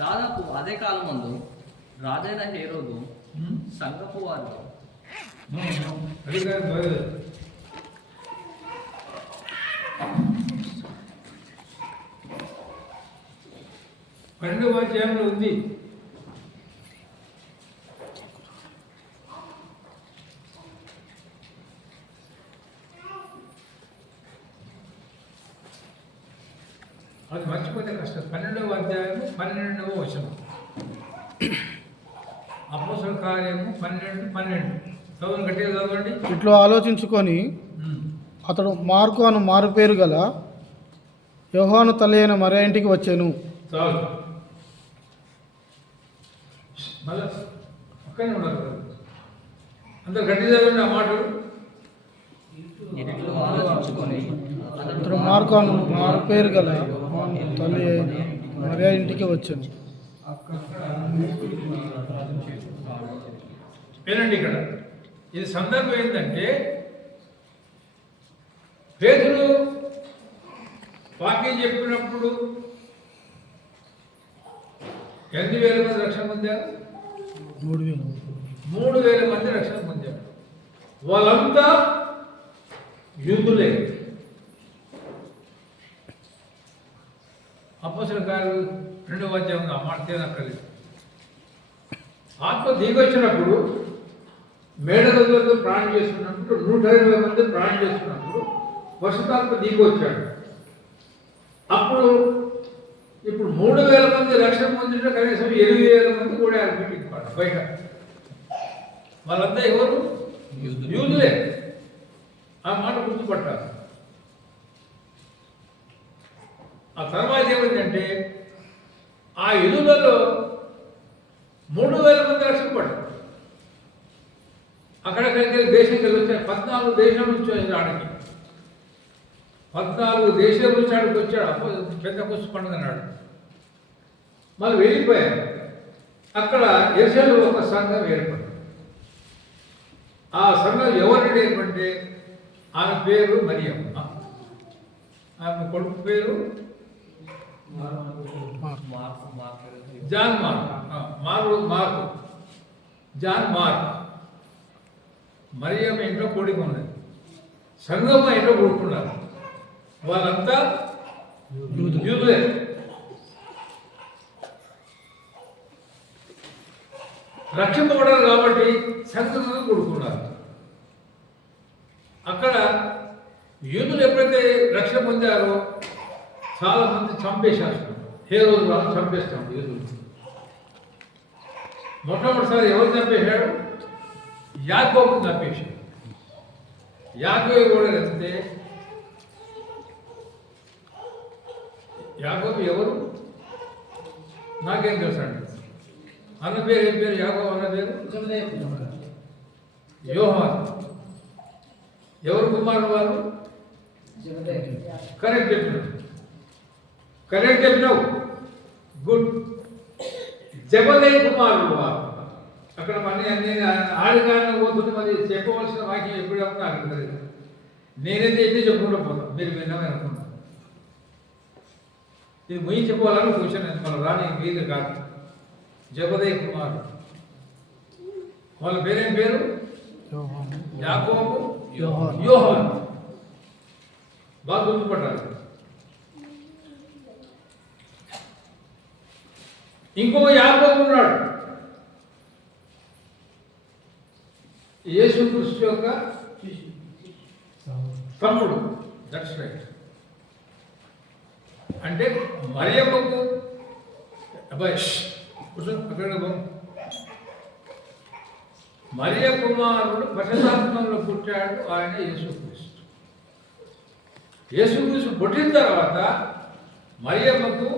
దాదాపు అదే కాలం ముందు రాజైన హేరోదు సంగపు వారితో పన్నెండవ అధ్యాయంలో ఉంది. అది మర్చిపోతే కష్టం. 12వ అధ్యాయము 12వ వచనం, అపోస్తలుల కార్యము 12 చదువును గట్టిగా చదవండి. ఇట్లా ఆలోచించుకొని అతడు మార్కు అను మారు పేరు గల యోహాను తల్లి అయిన మరియ ఇంటికి వచ్చాను. చాలు, మళ్ళా పక్కనే ఉన్నారు కదా, అందరు గట్టి చదవండి ఆ మాటలు. ఇట్లు ఆలోచించుకొని అతడు మార్కు అను మారు పేరు గల యోహాను తల్లి అయిన మరియ ఇంటికి వచ్చాను. వినండి, ఇక్కడ ఇది సందర్భం ఏంటంటే, పేతురు వాక్యం చెప్పినప్పుడు 8,000 మంది రక్షణ పొందారు. 3,000 మంది రక్షణ పొందారు. వాళ్ళంతా యూదులే. అపోస్తలుల కార్యాలు 2వ అధ్యాయంలో ఆ మాట తేనక్కర్లేదు. ఆత్మ దిగొచ్చినప్పుడు మేడ రోజులతో ప్రాణం చేస్తున్నప్పుడు 120 మంది ప్రాణం చేస్తున్నప్పుడు పరిశుద్ధాత్మ దిగొచ్చాడు. అప్పుడు ఇప్పుడు 3,000 మంది రక్షణ పొందిన కనీసం 8,000 మంది కూడా మీటింగ్ బయట. వాళ్ళంతా ఎవరు? యూదులే. ఆ మాట గుర్తుపట్టాలి. ఆ తర్వాత ఏమైందంటే, ఆ యూదులలో 3,000 మంది రక్షణ పడ్డారు. అక్కడక్కడికి దేశంకి వచ్చాడు. 14 దేశాల నుంచి వచ్చాడు ఆడికి. 14 దేశాల నుంచి ఆడికి వచ్చాడు. అప్పుడు పెద్ద కొసు పండుగ నాడు మళ్ళీ వెళ్ళిపోయారు. అక్కడ యెరూషలేములో ఒక సంఘం ఏర్పడింది. ఆ సంఘం ఎవరిని ఏర్పడితే, ఆమె పేరు మరియమ్మ, ఆమె కొడుకు పేరు John Mark. John Mark. Mariyamma ఇంట్లో కోడిక ఉన్నది. సంగమ్మ ఇంట్లో కొడుకున్నారు. వాళ్ళంతా యూదులే. రక్షింపబడారు కాబట్టి సంఘంగా కొడుకున్నారు. అక్కడ యూదులు ఎప్పుడైతే రక్షణ పొందారో చాలా మంది చంపేసేస్తున్నారు. హేరోదు రాజు చంపేస్తాం యూదులు. మొట్టమొదటిసారి ఎవరు చంపేశాడు? యాకోబుని చంపేశాడు. యాకోబు కూడా వెళ్తే, యాకోబు ఎవరు నాకేం తెలుసు అండి. అన్న పేరు ఏం పేరు? యాకోబు అన్న పేరు యోహాను. ఎవరు కుమారుడు వాళ్ళు? కరెక్ట్ చెప్పినావు. గుడ్. జబదయి కుమారుడు వాళ్ళు. అక్కడ మళ్ళీ నేను ఆడికారణ పోతుంది. మరి చెప్పవలసిన వాక్యం ఎప్పుడేమో నాకు తెలియదు. నేనైతే అయితే చెప్పుకుంటూ పోతాను, మీరు విన్నామని అనుకున్నాను. ఇది ముయ్యి చెప్పుకోవాలని క్వశ్చన్ మన రాని వీలు కాదు. జబదయి కుమారుడు వాళ్ళ పేరేం పేరు? యాకోబు, యోహాను. బాగా గుర్తుపట్టాలి. ఇంకొక యాకోబు ఉన్నాడు, యేసుక్రీస్తు యొక్క తమ్ముడు. That's right. అంటే మరియమ్మకు అబ్బాయి అక్కడ మరియ కుమారుడు పరిశుద్ధాత్మలో పుట్టాడు. ఆయన యేసుక్రీస్తు. యేసుక్రీస్తు పుట్టిన తర్వాత మరియమ్మకు,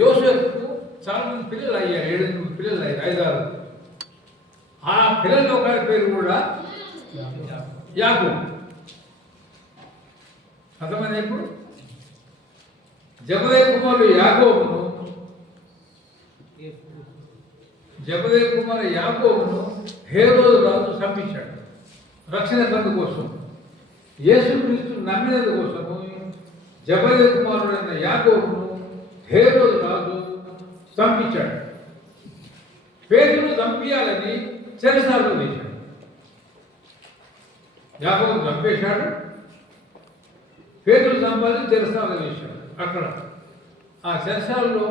యోసేపుకు చాలా మంది పిల్లలు అయ్యారు. 7 పిల్లలు అయ్యారు, 5-6. ఆ పిల్లల ఒక పేరు కూడా యాకోబు. అర్థమైంది ఇప్పుడు? జబదయి కుమారుడు యాకోబును హేరోదు రాజు చంపించాడు రక్షణ బంధు కోసం. యేసుక్రీస్తు నమ్మినందు కోసము జబదయి కుమారుడైన యాకోబును హేరోదు రాజు చంపించాడు. పేతురును చంపించాలని చెరసాలలో వేశాడు. యాకోబు చంపేశాడు, పేతురు చంపాలని చెరసాలలో వేశాడు. అక్కడ ఆ చెరసాలలో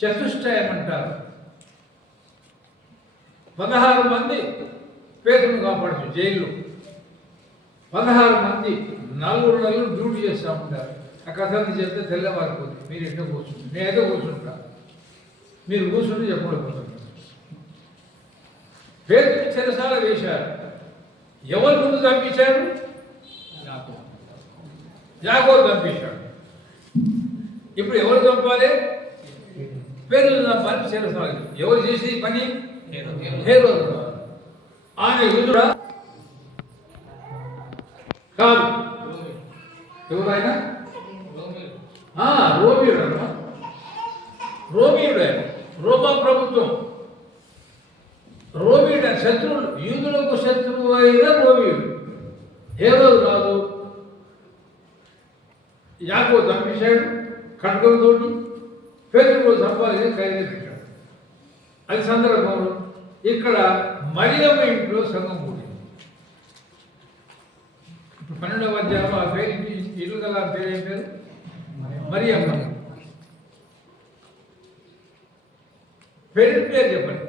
చతుష్టయం అంటారు. 16 మంది పేతురును కాపాడచ్చు జైల్లో. 16 మంది నలుగురు డ్యూటీ చేస్తూ ఉంటారు. ఆ కథని చెప్తే తెల్లవారిపోతుంది. మీరు ఎక్కడ కూర్చుంటారు, నేనైతే కూర్చుంటా, మీరు కూర్చుంటే చెప్పలేకపోతున్నారు. పేతురు చెరసాల వేశారు. ఎవరు ముందు చంపించారు? యాకోబు చంపించాడు. ఇప్పుడు ఎవరు చంపాలి? పేతురు చంపాలి చెరసాల. ఎవరు చేసే పని? హేరోదు. ఆయన యూదుడా కాదు. ఎవరైనా రోమియుడు అన్న, రోమియుడే. రోమా ప్రభుత్వం రోమియుడు శత్రువులు, యూదులకు శత్రువు అయిన రోమియుడు. హేరోదు రాజు యాకోబు చంపేశాడు ఖడ్గంతో. పేతురు చంపాలని ఖైదు పెట్టాడు. అది సందర్భంలో ఇక్కడ మరియమ్మ ఇంట్లో సంఘం కూడింది. ఇప్పుడు 12వ అధ్యాయం ఆ పేరు ఇల్లు గల పేరు ఏం పేరు? మరియమ్మ. పెళ్లి పేరు చెప్పండి.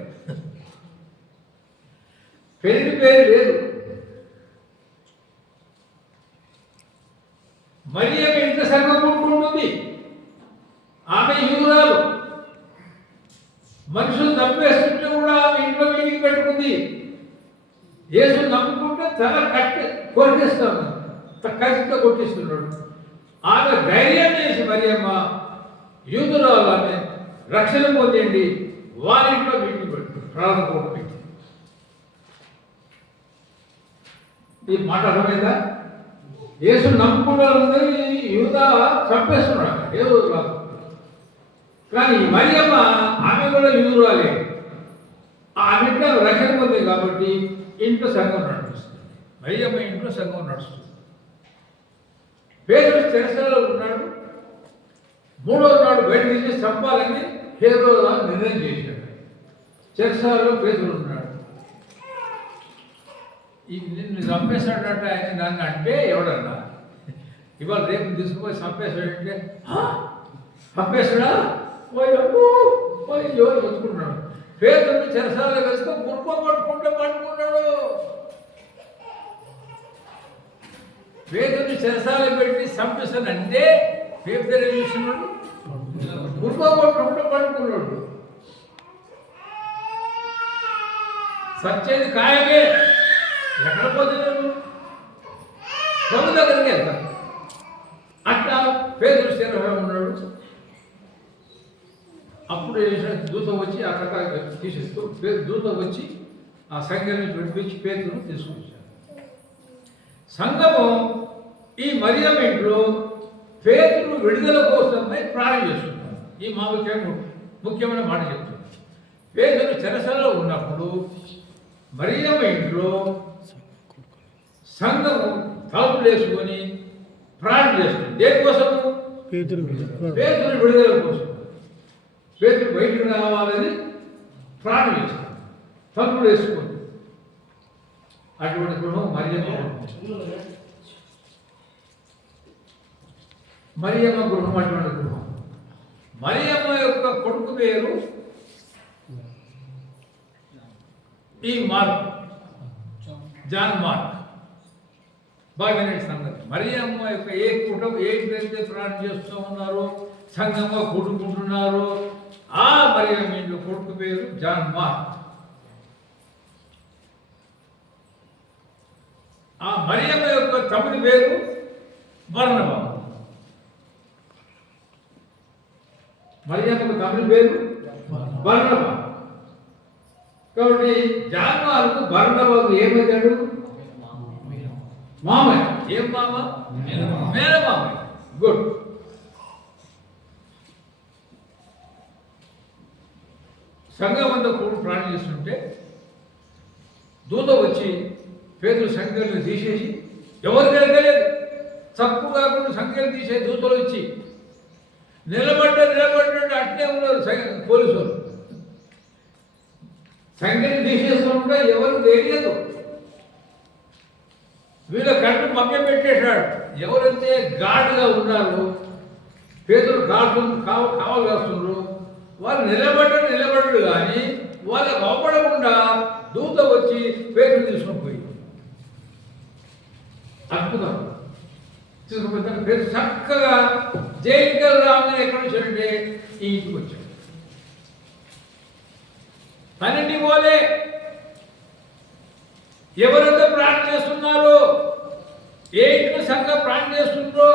పెళ్లి పేరు లేదు. మరియమ్మ ఇంట్లో సంఘం కూడుకుంటుంది. ఆమె యూదురాలు. మనుషులు చంపేస్తుంటే కూడా ఆమె ఇంట్లో మీటింగ్ పెట్టుకుంది. యేసు నమ్ముకుంటే తల కొట్టేస్తాను, కసితో కొట్టిస్తున్నాడు. ఆమె ధైర్యం చేసి మరియమ్మ యూదురాలు, ఆమె రక్షణ పొందండి, వారి ఇంట్లో మీటింగ్ పెట్టు, ప్రాణం కొట్టి. ఈ మాట అర్థమైందా? యేసు నమ్ముకున్నారందరూ యూదా చంపేస్తున్నాడు ఏదో రాదు. కానీ మరియమ్మ ఆమె కూడా యూదురాలే. ఆమె ఇంట్లో రక్షణ పొందింది కాబట్టి ఇంట్లో సంఘం నడుస్తుంది. మరియమ్మ ఇంట్లో సంఘం నడుస్తుంది. పేతురు చెరసాలలో ఉన్నాడు. 3వ నాడు బయట తీసి చంపాలని హేరోదు నిర్ణయం చేశాడు. చెరసాలలో పేతురు ఉన్నాడు. నిన్ను చంపేశాడట ఆయన నన్ను అంటే ఎవడన్నా ఇవాళ రేపు తీసుకుపోయి చంపేశాడంటే చంపేశాడా పోయి ఎవరు వచ్చుకున్నాడు. పేతుర్ని చెరసాలలో వేసుకొని గుర్పం పట్టుకున్నాడు. పేతుర్ని చెరసాల పెట్టి చంపేశాడంటే పేతురు ఏం చేస్తున్నాడు? గుర్పం పట్టుకున్నాడు. సత్యేది ఖాయమే. ఎక్కడ పోతున్నాడు? ప్రభు దగ్గరికి వెళ్తాను. అట్లా పేతురు శరీరం ఉన్నాడు. అప్పుడు దూత వచ్చి అక్కడ తీసేస్తూ దూత వచ్చి ఆ సంఘాన్ని విడిపించి పేతురును తీసుకొచ్చాడు. సంఘము ఈ మరియమ్మ ఇంట్లో పేతురు విడుదల కోసమై ప్రాణం చేస్తున్నారు. ఈ ముఖ్యమైన మాట చెప్తున్నారు. పేతురు చెరసాలలో ఉన్నప్పుడు మరియమ్మ ఇంట్లో సంఘము తలుపులు వేసుకొని ప్రాణం చేస్తుంది. దేనికోసము? పేతురు విడుదల కోసం. పేతురు బయటకు రావాలని ప్రాణం చేస్తుంది, తలుపులు వేసుకొని. అటువంటి గృహం మరియమ్మ గృహం. అటువంటి గృహం. మరియమ్మ యొక్క కొడుకు పేరు ఈ మార్క్, జాన్ మార్క్. బాగా సంగతి. మరియమ్మ యొక్క ఏ కుటుంబం ఏంటైతే ప్రాణం చేస్తూ ఉన్నారో, సంఘంగా కూడుకుంటున్నారు, ఆ మరియమ్మ ఇంట్లో కొడుకు పేరు జాన్ మార్క్. ఆ మరియమ్మ యొక్క తమ్ముడి పేరు బర్నబా. మరియమ్మకు తమ్ముడి పేరు బర్నబా. కాబట్టి జాన్ మార్కు బర్నబాకు ఏమవుతాడు? మామయ్య. ఏం మామ? మేనమామయ్య. గుడ్. సంఘం అంతా కూడా ప్రాణం చేస్తుంటే దూత వచ్చి పేతురు సంఖ్యలను తీసేసి, ఎవరికి వెళ్ళలేదు, తప్పు కాకుండా సంఖ్యలు తీసే దూతలు వచ్చి నిలబడ్డాడు అట్నే ఉన్నారు పోలీసు వాళ్ళు. సంఖ్యను తీసేస్తుంటే ఎవరు తెలియదు. వీళ్ళ కట్టు మభ్య పెట్టేశాడు. ఎవరైతే గాడ్గా ఉన్నారో పేదలు కావాలి కాస్తున్నారు వాళ్ళు నిలబడ్డాడు కానీ వాళ్ళకు అవ్వడకుండా దూత వచ్చి పేదలు తీసుకొని పోయి అద్భుతం తీసుకుపోతే పేరు చక్కగా జైలుకి రాగానే ఎక్కడ వచ్చాడంటే ఈ ఇంటికి వచ్చాడు. పన్నెండింటికి పోలే. ఎవరైతే ప్రార్థన చేస్తున్నారో ఏ ఇంటికి సంఘం ప్రార్థన చేస్తుందో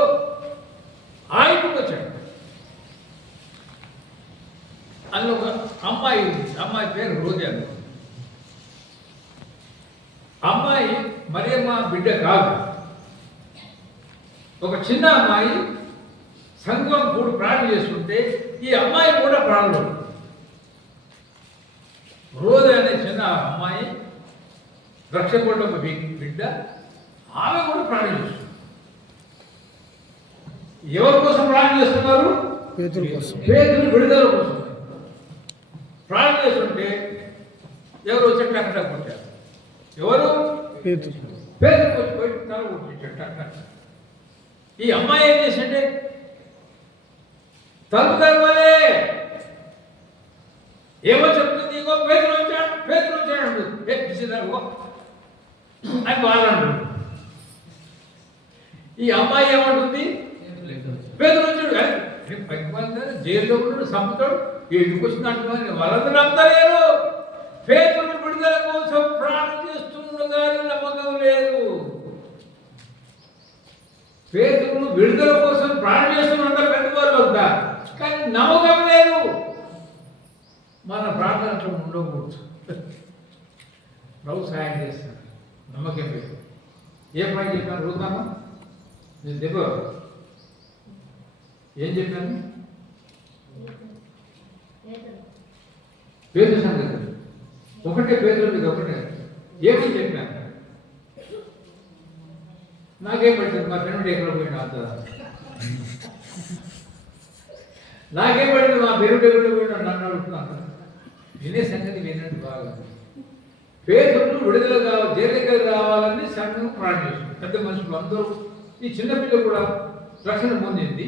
ఆ ఇంటికి వచ్చాడు. అందులో ఒక అమ్మాయి ఉంది. అమ్మాయి పేరు రోజా. అమ్మాయి మరియమ్మ బిడ్డ కాదు. ఒక చిన్న అమ్మాయి సంఘం కూడా ప్రార్థన చేస్తుంటే ఈ అమ్మాయి కూడా ప్రాణంలో రోజా అనే చిన్న అమ్మాయి రక్షకుడు ఒక బిడ్డ ఆమె కూడా ప్రాణం చేస్తుంది. ఎవరి కోసం ప్రాణం చేస్తున్నారు? పేతురు కోసం. పేతురు విడుదల కోసం ప్రాణం చేస్తుంటే ఎవరు వచ్చి అక్కడ కొట్టారు. ఎవరు? పేతురు. పేతురు వచ్చి పోయి తల కొట్టించాడు. ఈ అమ్మాయి ఏం చేసిండే తలుపు తెరవలే. ఏమో చెప్తుంది, ఇంకో పేతురు వచ్చాడు అని వాళ్ళు. ఈ అమ్మాయి ఏమంటుంది? పేతురు వచ్చాడు, జైల్లో ఉన్నాడు, చంపుతాడు, ఇంటికి వచ్చిన అంటున్నాడు. వాళ్ళందరూ నమ్మలేరు. పేతురు విడుదల కోసం ప్రాణం చేస్తుండగా నమ్మకం లేదు. పేతురు విడుదల కోసం ప్రాణం చేస్తున్నా పెద్దవాళ్ళు వద్దా, కానీ నమ్మకం లేదు. మన ప్రార్థన అట్లా ఉండకూడదు. ప్రభు సహాయం చేస్తాడు. నమ్మకం లేదు. ఏ పని చెప్పాను చూద్దామా? నేను దెబ్బ ఏం చెప్పాను? పేదల సంగతి ఒకటే, పేదల మీద ఒకటే. ఏమని చెప్పాను? నాకేం పడుతుంది? మా ఫ్రెండ్ ఎక్కడ పోయినా అంత నాకేం పడుతుంది? మా పెరుడు ఎక్కడ పోయినా నన్ను అడుగుతున్నాను. వినే సంగతి వినండి బాగా. పేదలు విడుదల కావాలి, జైలుకి రావాలని సంఘం ప్రార్థన చేస్తుంది. పెద్ద మనుషులు అందరూ, ఈ చిన్నపిల్ల కూడా రక్షణ పొందింది,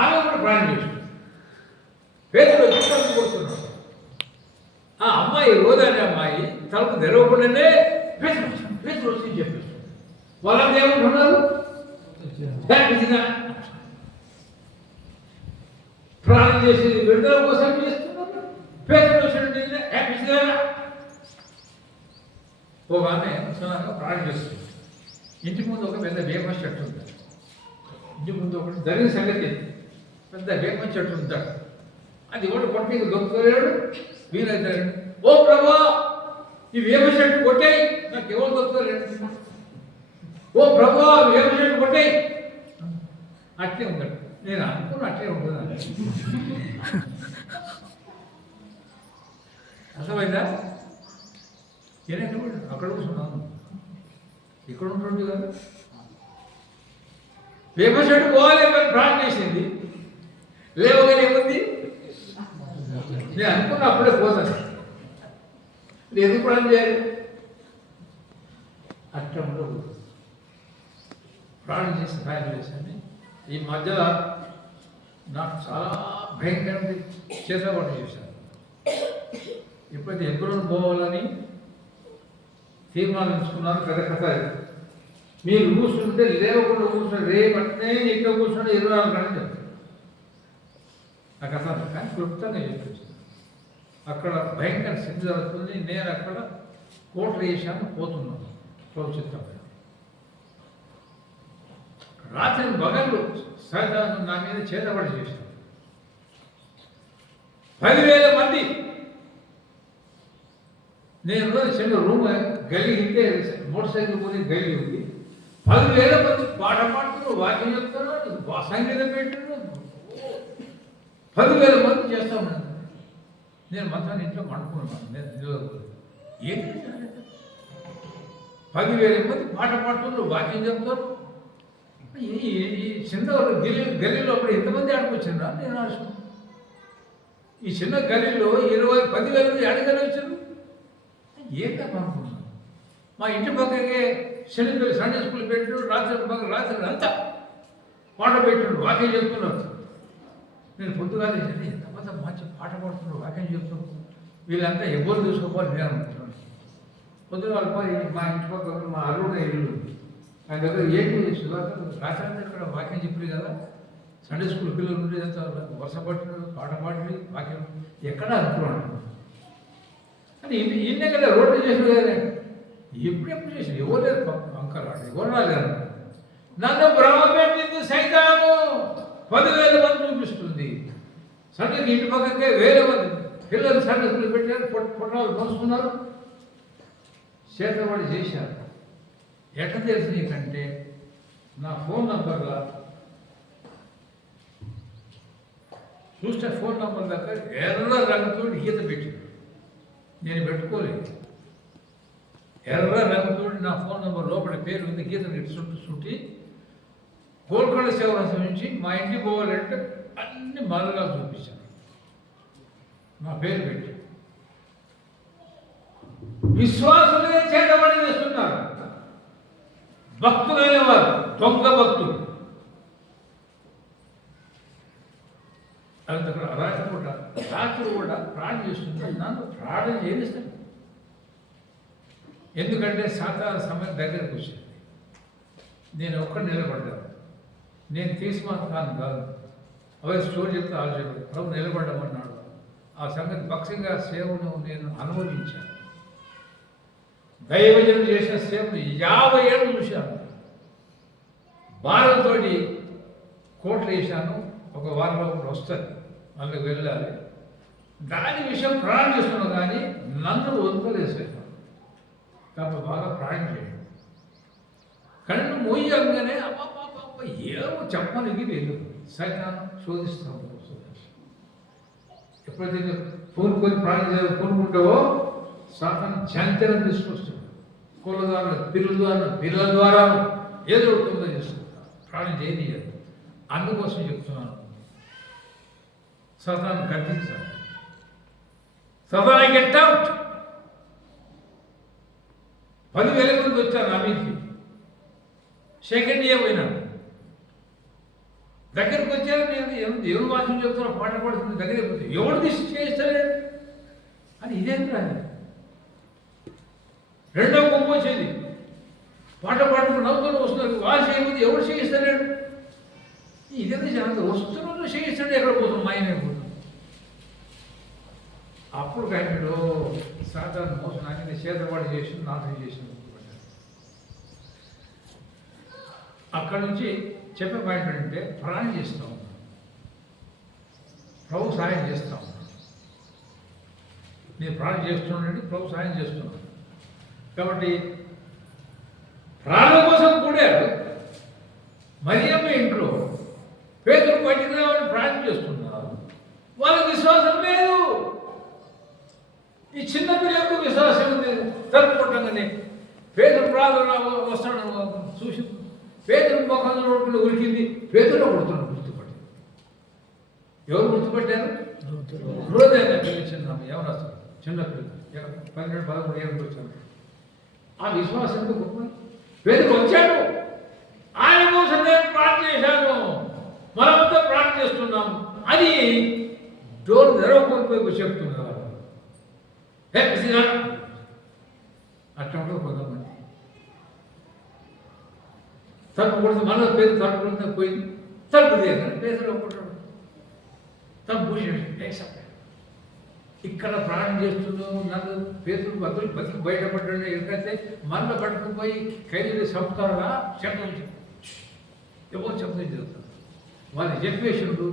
ఆమె కూడా ప్రార్థన చేస్తుంది. పేదలు కొడుతున్నారు. ఆ అమ్మాయి రోజా అనే అమ్మాయి తలుపు తెరవకుండానే పేదలు వచ్చి చెప్పేస్తుంది. వాళ్ళంతా ఏమంటున్నారు? ప్రార్థన చేసి విడుదల కోసం చేస్తున్నారు. పేదలు వచ్చిన ఒక ఆమె ప్రార్థన చేస్తుంది. ఇంటి ముందు ఒక పెద్ద వేప చెట్టు ఉంది. ఇంటి ముందు ఒకటి జరిగిన సంగతి, పెద్ద వేప చెట్టు ఉంటాడు. అది ఎవడు కొట్టి దొరుకుతలేడు, వీలైతాడు. ఓ ప్రభా, ఈ వేప చెట్టు కొట్టాయి, నాకు ఎవరు దొరుకుతలేడు. ఓ ప్రభా, వేప చెట్టు కొట్టాయి. అట్లే ఉంటాడు. నేను అనుకున్న అట్లే ఉంటుంది. అర్థమైందా? నేనెక్కడ అక్కడ కూర్చున్నాను, ఇక్కడ ఉంటుంది కదా. వేప చెట్టు పోవాలి అని ప్రార్థన చేసింది, లేవగానే ఏముంది? నేను అనుకున్న అప్పుడే పోతాను. నేను ఎందుకు ప్రార్థన చేయాలి? అట్లా ఉండదు. ప్రార్థన చేసి సహాయం చేశాను. ఈ మధ్యలో నాకు చాలా భయంకరమైన చేతబడి చేశాను. ఎప్పుడైతే ఎప్పుడు పోవాలని తీర్మానించుకున్నాను. పెద్ద కథ. మీరు కూర్చుంటే లేవకుండా కూర్చుంటే రేపట్నే ఇక్కడ కూర్చుంటే 24 గంటలు చెప్తాను. ఆ కథ కానీ క్లుప్తంగా చెప్పేసి అక్కడ భయంకర స్థితి జరుగుతుంది. నేను అక్కడ కోట్లు వేసాను, పోతున్నాను ప్రభుత్వం. రాత్రి బగళ్ళు సైతాను నా మీద చేతబడి చేశాను. 10,000 మంది. నేను చిన్న రూమ్ గల్లీ ఇంటే మోటార్ సైకిల్ పోయి గల్లీ ఉంది. 10,000 మంది పాట పాడుతున్నారు, వాక్యం చెప్తున్నారు, సంగీతం పెట్టినారు. 10,000 మంది చేస్తా ఉన్నాను. నేను మొత్తం ఇంట్లో పండుకున్నాను. నేను నిలవకూడదు. ఏంటి? 10,000 మంది పాట పాడుతున్నారు, వాక్యం చెప్తారు. ఈ చిన్న గల్లీలో అప్పుడు ఎంతమంది ఆడుకొచ్చిండ్రా నేను ఆశ ఈ చిన్న గల్లీలో 10,000 మంది ఆడగలి వచ్చారు. ఏం తప్ప అనుకున్నాను. మా ఇంటి పక్కకే శనిపిల్లలు సండే స్కూల్ పెట్టాడు. రాత్రి అంతా పాట పెట్టాడు, వాక్యం చెప్తున్నాడు. నేను పొద్దుగానే ఎంతమంది మంచి పాట పాడుతున్నాడు, వాక్యం చెప్తున్నాడు. వీళ్ళంతా ఎవరు చూసుకోవాలి నేను అనుకుంటున్నాను. పొద్దుగా మా ఇంటి పక్క మా అల్లుడు ఇల్లు ఆయన దగ్గర ఏంటి రాత్రి ఇక్కడ వాక్యం చెప్పారు కదా, సండే స్కూల్ పిల్లలు ఉండేదంతా వర్ష పట్టినాడు, పాట పాడి వాక్యం ఎక్కడ అనుకున్నాడు. అని ఇన్నే కదా రోడ్డు చేసాడు కదా, ఎప్పుడెప్పుడు చేసాడు ఎవరు లేదు అంకల్ వాడు ఎవరు రాలేదు. నన్ను భ్రమపెట్టింది సైతాను 10,000 మంది చూపిస్తుంది. సండేకి ఇంటి పక్కకే 1,000 మంది పిల్లలు సండే స్కూల్ పెట్టారు, పొట్టాలు మోసుకున్నారు, చేతబడి చేశారు. ఎట్లా తెలుసు నీకంటే నా ఫోన్ నంబర్లా చూస్తే ఫోన్ నంబర్ దగ్గర ఎర్ర రంగుతో గీత పెట్టాడు. నేను పెట్టుకోలేదు. ఎర్ర రంగుతో నా ఫోన్ నంబర్ లోపల పేరు ఉంది, గీత చుట్టి గోల్కొండ శివరాసం నుంచి మా ఇంటికి పోవాలంటే అన్ని మార్గాలు చూపించాను. నా పేరు పెట్టి విశ్వాసులే చేతబడి చేస్తున్నారు. భక్తులైన వారు దొంగ భక్తులు. అందుకని రాత్రి కూడా ప్రాణం చేస్తుంది. నన్ను ప్రాణం చేస్తాను. ఎందుకంటే సాధారణ సమయం దగ్గరకు వచ్చింది. నేను ఒక్కడు నిలబడ్డాను. నేను తీసుమాను కాదు, అవే స్టోరీ చెప్తే ఆలోచన ప్రభు నిలబడ్డామన్నాడు. ఆ సంగతి భక్తిగా సేవను నేను అనుభవించాను. దైవజనం చేసిన సేవను 50 ఏళ్ళు చూశాను. భారతతోటి కోట్లు వేసాను. ఒక వారంలో కూడా వస్తుంది, మళ్ళీ వెళ్ళాలి. దాని విషయం ప్రాణం చేస్తున్నాను, కానీ నన్ను వదిలేసేసాను. కాబట్టి బాగా ప్రాణం చేయండి. కళ్ళు మూయంగానే అమ్మ ఏమో చెప్పనికి లేదు. సైతాన్ని శోధిస్తాము. ఎప్పుడైతే పూనుకొని ప్రాణం పూనుకుంటావో సాతాను చంచలం తీసుకొస్తాడు. కోళ్ళ ద్వారా పిల్లల ద్వారా ఏదో ఉంటుందో చేసుకుంటా. ప్రాణం చేయనీయదు. అందుకోసం చెప్తున్నాను, సాతాను గర్తించాలి. సాతాను గెట్ అవుట్. 10,000 మంది వచ్చారు నా మీదకి. సెకండ్ ఇయర్ పోయినాడు. దగ్గరకు వచ్చారు. నేను దేవుని వాక్యం చెప్తున్నా, పాట పాడుతుంది. దగ్గరికి పోతే ఎవడు తీసి చేస్తాడు అని ఇదేంటి అని రెండో కొమ్ము వచ్చేది. పాట పాడుతూ నవ్వుతూ వస్తున్నారు. వాళ్ళు చేయబోతే ఎవడు చేయిస్తాడు? ఇదేంటి అంత వస్తున్నట్టు చేయిస్తాడు. ఎక్కడ పోతున్నాం మాయమైపోతున్నాం. అప్పుడు కట్టాడు సాధారణ మోసం. నాకు చేతపాటు చేసి నాశనం చేసిన అక్కడ నుంచి చెప్పే పాయింట్ అంటే ప్రాణం చేస్తాం, ప్రభు సాయం చేస్తాం. నేను ప్రాణం చేస్తున్నానండి, ప్రభు సాయం చేస్తున్నాను. కాబట్టి ప్రాణం కోసం కూడారు. మరియమ్మ ఇంట్లో పేతురు బయటికి రావాలని ప్రాణం చేస్తున్నారు. వాళ్ళకి విశ్వాసం లేదు. ఈ చిన్న పిల్లలకు విశ్వాసం ఉంది. తలుపు కొట్టగానే పేతురు ప్రార్థన వస్తాడు చూసి పేతురు ముఖంలో నోడుకుని ఉరికింది. పేతురులో కొడుతున్నాడు. గుర్తుపట్టి ఎవరు గుర్తుపట్టారు? హృదయంగా చిన్న ఎవరు చిన్నపిల్ల 12, 13 ఏళ్ళకి వచ్చాడు. ఆ విశ్వాసం గొప్ప. పేతురు వచ్చాడు. ఆయన కోసం నేను ప్రార్థన చేశాను, మనమంతా ప్రార్థన చేస్తున్నాము అని డోర్ తెరవకపోయి చెప్తున్నారు. అట్లా ఉంటుంది కొంతమంది. తలుపు కొడుతుంది, మన పేరు తలుపు కొడుతుంది, పోయింది. తలుపు తీయగానే పేదలు ఒప్పుకుంటాడు. తలుపు పూసేసి ఇక్కడ ప్రాణం చేస్తున్నావు. నన్ను పేదలు బతికి బయటపడ్డాడు. ఎందుకంటే మళ్ళీ పట్టుకుపోయి ఖైదీలు చంపుతారా? చెప్పండి, ఎవరు చెప్తే చెప్తారు. వాళ్ళు చెప్పేసినప్పుడు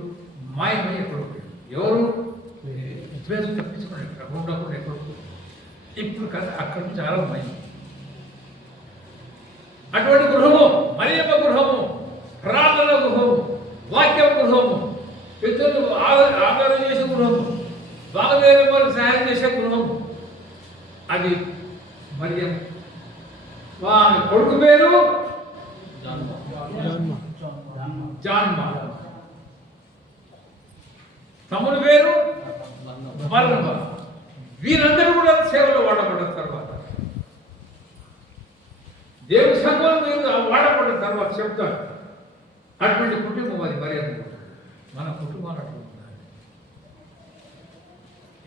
మాయమై ఎక్కడ ఎవరు పేరు తప్పించుకుని ఎక్కడ ఉండకుండా ఎక్కడ. ఇప్పుడు కథ అక్కడి నుంచి ఆరంభమైంది. అటువంటి గృహము మరియమ్మ గృహము, ప్రార్థన గృహము, వాక్యం గృహము, పితరులు ఆధారం చేసే గృహము, బాగలేని వాళ్ళకి సహాయం చేసే గృహము. అది మరియమ్మ. వాళ్ళ కొడుకు పేరు తమ్ముని పేరు బర్నబా. వీరందరూ కూడా సేవలో వాడబడ్డ తర్వాత దేవుని సంఘం మీద వాడబడ్డ తర్వాత చెప్తాడు అటువంటి కుటుంబం అది మరి అనుకుంటాడు. మన కుటుంబాలు అట్లా ఉండాలి.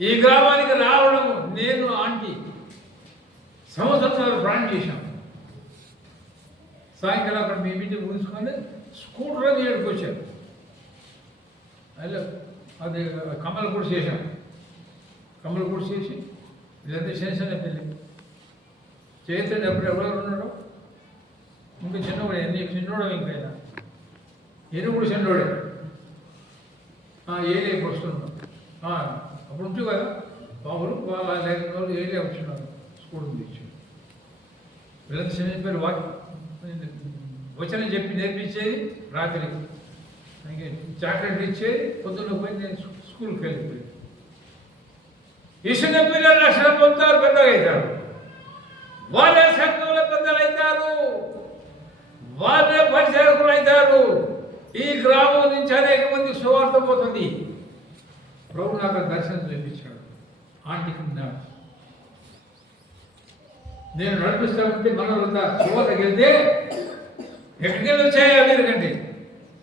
ఈ గ్రామానికి రావడం నేను ఆంటీ సంవత్సరాలు ప్లాన్ చేశాం. సాయంకాలం అక్కడ మీ మీటింగ్ ముగించుకొని స్కూటర్ అని ఏడుకు వచ్చారు. అది కమ్మలు కూడా చేశాం. కమ్మలు కూడా చేసి ఇదంతా చేసిన పెళ్ళి చేస్తే ఎప్పుడు ఎవరెవరు ఉన్నాడో ఇంకా చిన్నవాడే చిన్నోడే ఇంకైనా ఈయన కూడా చిన్నోడే ఏరియాకి వస్తున్నాడు. అప్పుడు ఉంటుంది కదా బాబులు వాళ్ళ లేని వాళ్ళు ఏరియా వచ్చినారు స్కూల్ నుంచి వీళ్ళంతా చిన్న పేరు వచనం చెప్పి నేర్పించేది రాత్రి చాక్లెట్ ఇచ్చేది పొద్దున్న పోయి నేను స్కూల్కి వెళ్ళిపోయి ఈ చిన్న పిల్లలు లక్షలు పొందుతారు పెద్దగా అవుతారు. వాళ్ళే సంఘంలో పెద్దలు అవుతారు. వాళ్ళే పరిచారకులు అవుతారు. ఈ గ్రామం నుంచి అనేక మంది సువార్త పోతుంది. ప్రభు నాకు దర్శనం చూపించాడు. ఆంటీకి నేను నడిపిస్తా ఉంటే మన వద్ద సువార్తకి వెళ్తే ఎక్కడికి వెళ్ళి వచ్చాయా వీరికంటే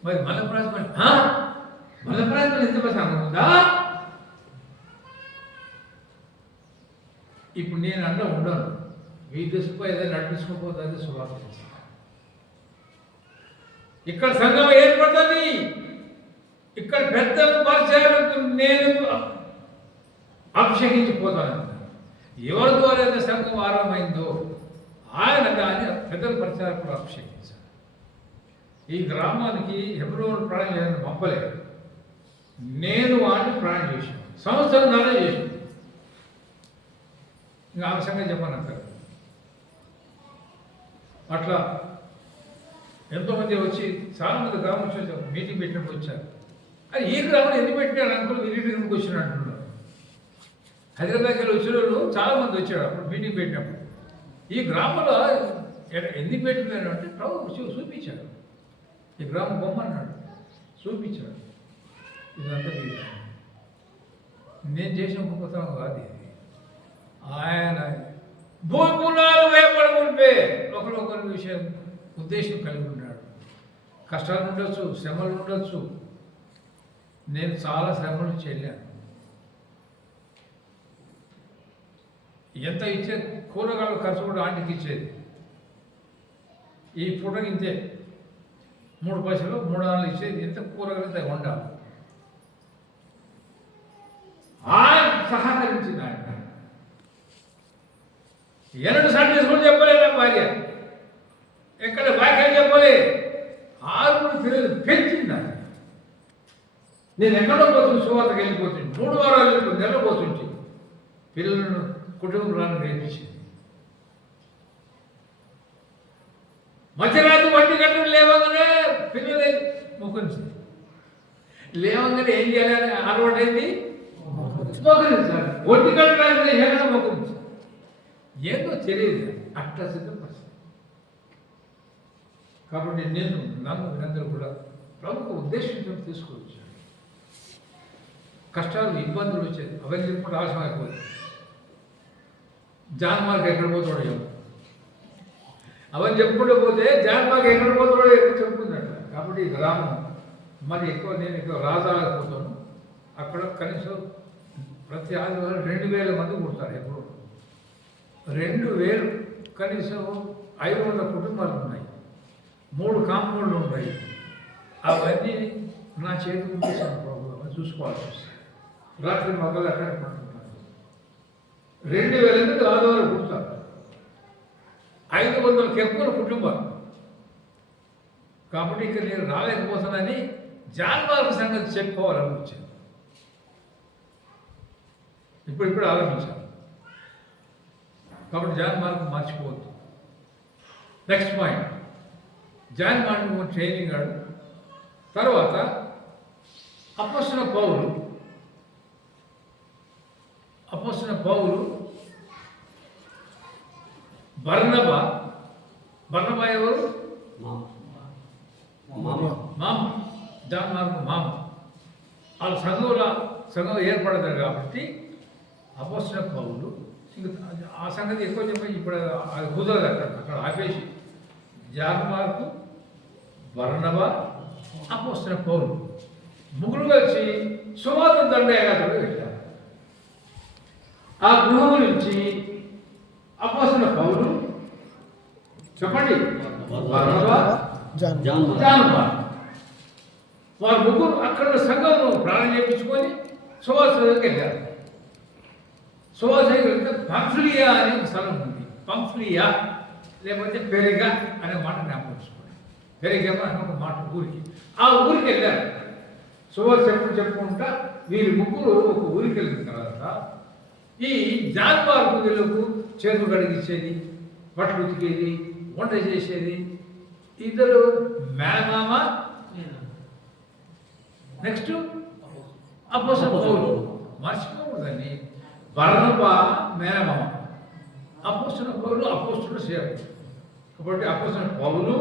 మరి మల్లప్రాజమని మల్లప్రాజమని ఎంత ప్రసాదం ఉందా? ఇప్పుడు నేను అండ ఉండను. ఈ దశకు ఏదైనా నడిపించుకోపోతుంది సువార్త. ఇక్కడ సంఘం ఏర్పడుతుంది. ఇక్కడ పెద్దలు పరిచయాలకు నేను అభిషేకించిపోతాను. ఎవరి ద్వారా అయితే సంఘం ఆరంభమైందో ఆయన దాన్ని పెద్దల పరిచయాలకు అభిషేకించారు. ఈ గ్రామానికి హెబ్రోను ప్రాణం చేయాలని పంపలేదు. నేను వాడిని ప్రాణం చేశాను. సంవత్సరం నానే చేశాను. ఇంకా ఆ విషయంగా చెప్పాను అక్కడ. అట్లా ఎంతోమంది వచ్చి చాలామంది గ్రామం వచ్చి మీటింగ్ పెట్టినప్పుడు వచ్చారు. అది ఈ గ్రామంలో ఎందుకు పెట్టినాడు అనుకుని మీటింగ్కి వచ్చిన అంటున్నారు. హైదరాబాద్కి వెళ్ళి వచ్చిన వాళ్ళు చాలామంది వచ్చారు అప్పుడు మీటింగ్ పెట్టినప్పుడు. ఈ గ్రామంలో ఎందుకు పెట్టినాడు అంటే ప్రభు చూపించాడు. ఈ గ్రామం బొమ్మ అన్నాడు, చూపించాడు. ఇదంతా నేను చేసిన గొప్పతనం కాదు ఇది. ఆయన భూములాలు వేయబడుకుంటే ఒకరొకరి విషయం ఉద్దేశం కలిగి ఉన్నాడు. కష్టాలు ఉండొచ్చు, శ్రమలు ఉండొచ్చు. నేను చాలా శ్రమలు చెల్లాను. ఎంత ఇచ్చే కూరగాయల ఖర్చు కూడా ఆంటీకి ఇచ్చేది. ఈ పూటకి ఇంతే 3 పైసలు 3 ఆలు ఇచ్చేది. ఎంత కూరగాయలు ఇంత వండాలి. ఆయన సహకరించింది. ఆయన ఎన్నడూ సండేస్ కూడా చెప్పలేదు నా భార్య. ఎక్కడ వాక్యాలు చెప్పలే. 6 పిల్లలు పెంచింది. నేను ఎక్కడో పోతుంది సువార్తకి వెళ్ళిపోతుంది. 3 వారాలు నెల పోతుంది. పిల్లలను కుటుంబాలను నేర్పించింది. మధ్యరాత్రి 1 గంటలు లేవగానే పిల్లలు మొక్కరించింది. లేవగానే ఏం చేయాలని అలవాటు అయింది. మొక్కరించాలి. 1 గంటలు మొక్కరించాలి. ఏదో తెలియదు. అట్లా సిద్ధపరిచింది. కాబట్టి నేను వీరందరూ కూడా ప్రభుత్వ ఉద్దేశంతో తీసుకొచ్చాను. కష్టాలు ఇబ్బందులు వచ్చేది అవన్నీ చెప్పుకుంటే ఆలస్యం అయిపోతుంది. జాన్ మార్క్ ఎక్కడ పోతాడో అవన్నీ చెప్పుకుంటూ పోతే జాన్ మార్క్ ఎక్కడ పోతాడో చెప్పుకుందట. కాబట్టి ఈ గ్రామం మరి నేను ఎక్కువ రాజాలేకపోతాను. అక్కడ కనీసం ప్రతి ఆదివారం 2000 మంది పుడతారు. ఎప్పుడు 2000 కనీసం 500 కుటుంబాలు ఉన్నాయి. 3 కాంపౌండ్లు ఉన్నాయి. అవన్నీ నా చేతికి ఉంచేసాను. ప్రాబ్లం చూసుకోవాల్సి వస్తుంది. రాత్రి మగలు అక్కడ పడుతుంటారు. 2000 మంది ఆదివారం పుడతారు. 500 కెప్పుల కుటుంబాలు. కాబట్టి ఇక్కడ నేను రాలేకపోతానని జాన్ మార్క్ సంగతి చెప్పుకోవాలని వచ్చాను. ఇప్పుడు ఆరంభించాను. కాబట్టి జాన్ మార్క్ మర్చిపోవద్దు. Next point, John Mark training గాడు. తర్వాత అపోస్తలుడైన పౌలు బర్నబా ఎవరు? మామ. జాన్ మార్కు మామ వాళ్ళ సంఘం ఏర్పడతారు కాబట్టి అపోస్తలుడైన పౌలు ఇంకా ఆ సంగతి ఎక్కువ చెప్పి ఇప్పుడు అది కుదరదు అక్కడ ఆపేసి జాన్ మార్కు బర్నబా అపోస్తలుడైన పౌలు ముగ్గురు కలిసి సువార్త దండయాత్రలో వెళ్ళారు. ఆ గృహం నుంచి అపోస్తలుడైన పౌలు చెప్పండి బర్నబా జాన్ మార్కు వారు ముగ్గురు అక్కడ సంఘంలో ప్రాణం చేయించుకొని సువార్తకి వెళ్ళారు. సువార్తకి వెళ్తే పంఫ్లియా అనే ఒక స్థలం ఉంది. పంఫ్లియా లేకపోతే పెరిగా అనే మాట జ్ఞాపకం. పెరిగా అనే ఒక మాట ఊరికి, ఆ ఊరికి వెళ్ళారు. సువార్త చెప్పుకుంటా వీరి ముగ్గురు ఒక ఊరికి వెళ్ళిన తర్వాత ఈ జాన్ మార్కు వీళ్ళకు చేతులు కడిగించేది, బట్టలు ఉతికేది, వంట చేసేది. ఇద్దరు మేనమామ, నెక్స్ట్ అపోస్తలుడైన పౌలు. మర్చిపోకూడదని బర్నబా మేనమామ, అపోస్తలుడైన పౌలు అపోస్తలుడు సేవకుడు. కాబట్టి అపోస్తలుడైన పౌలు,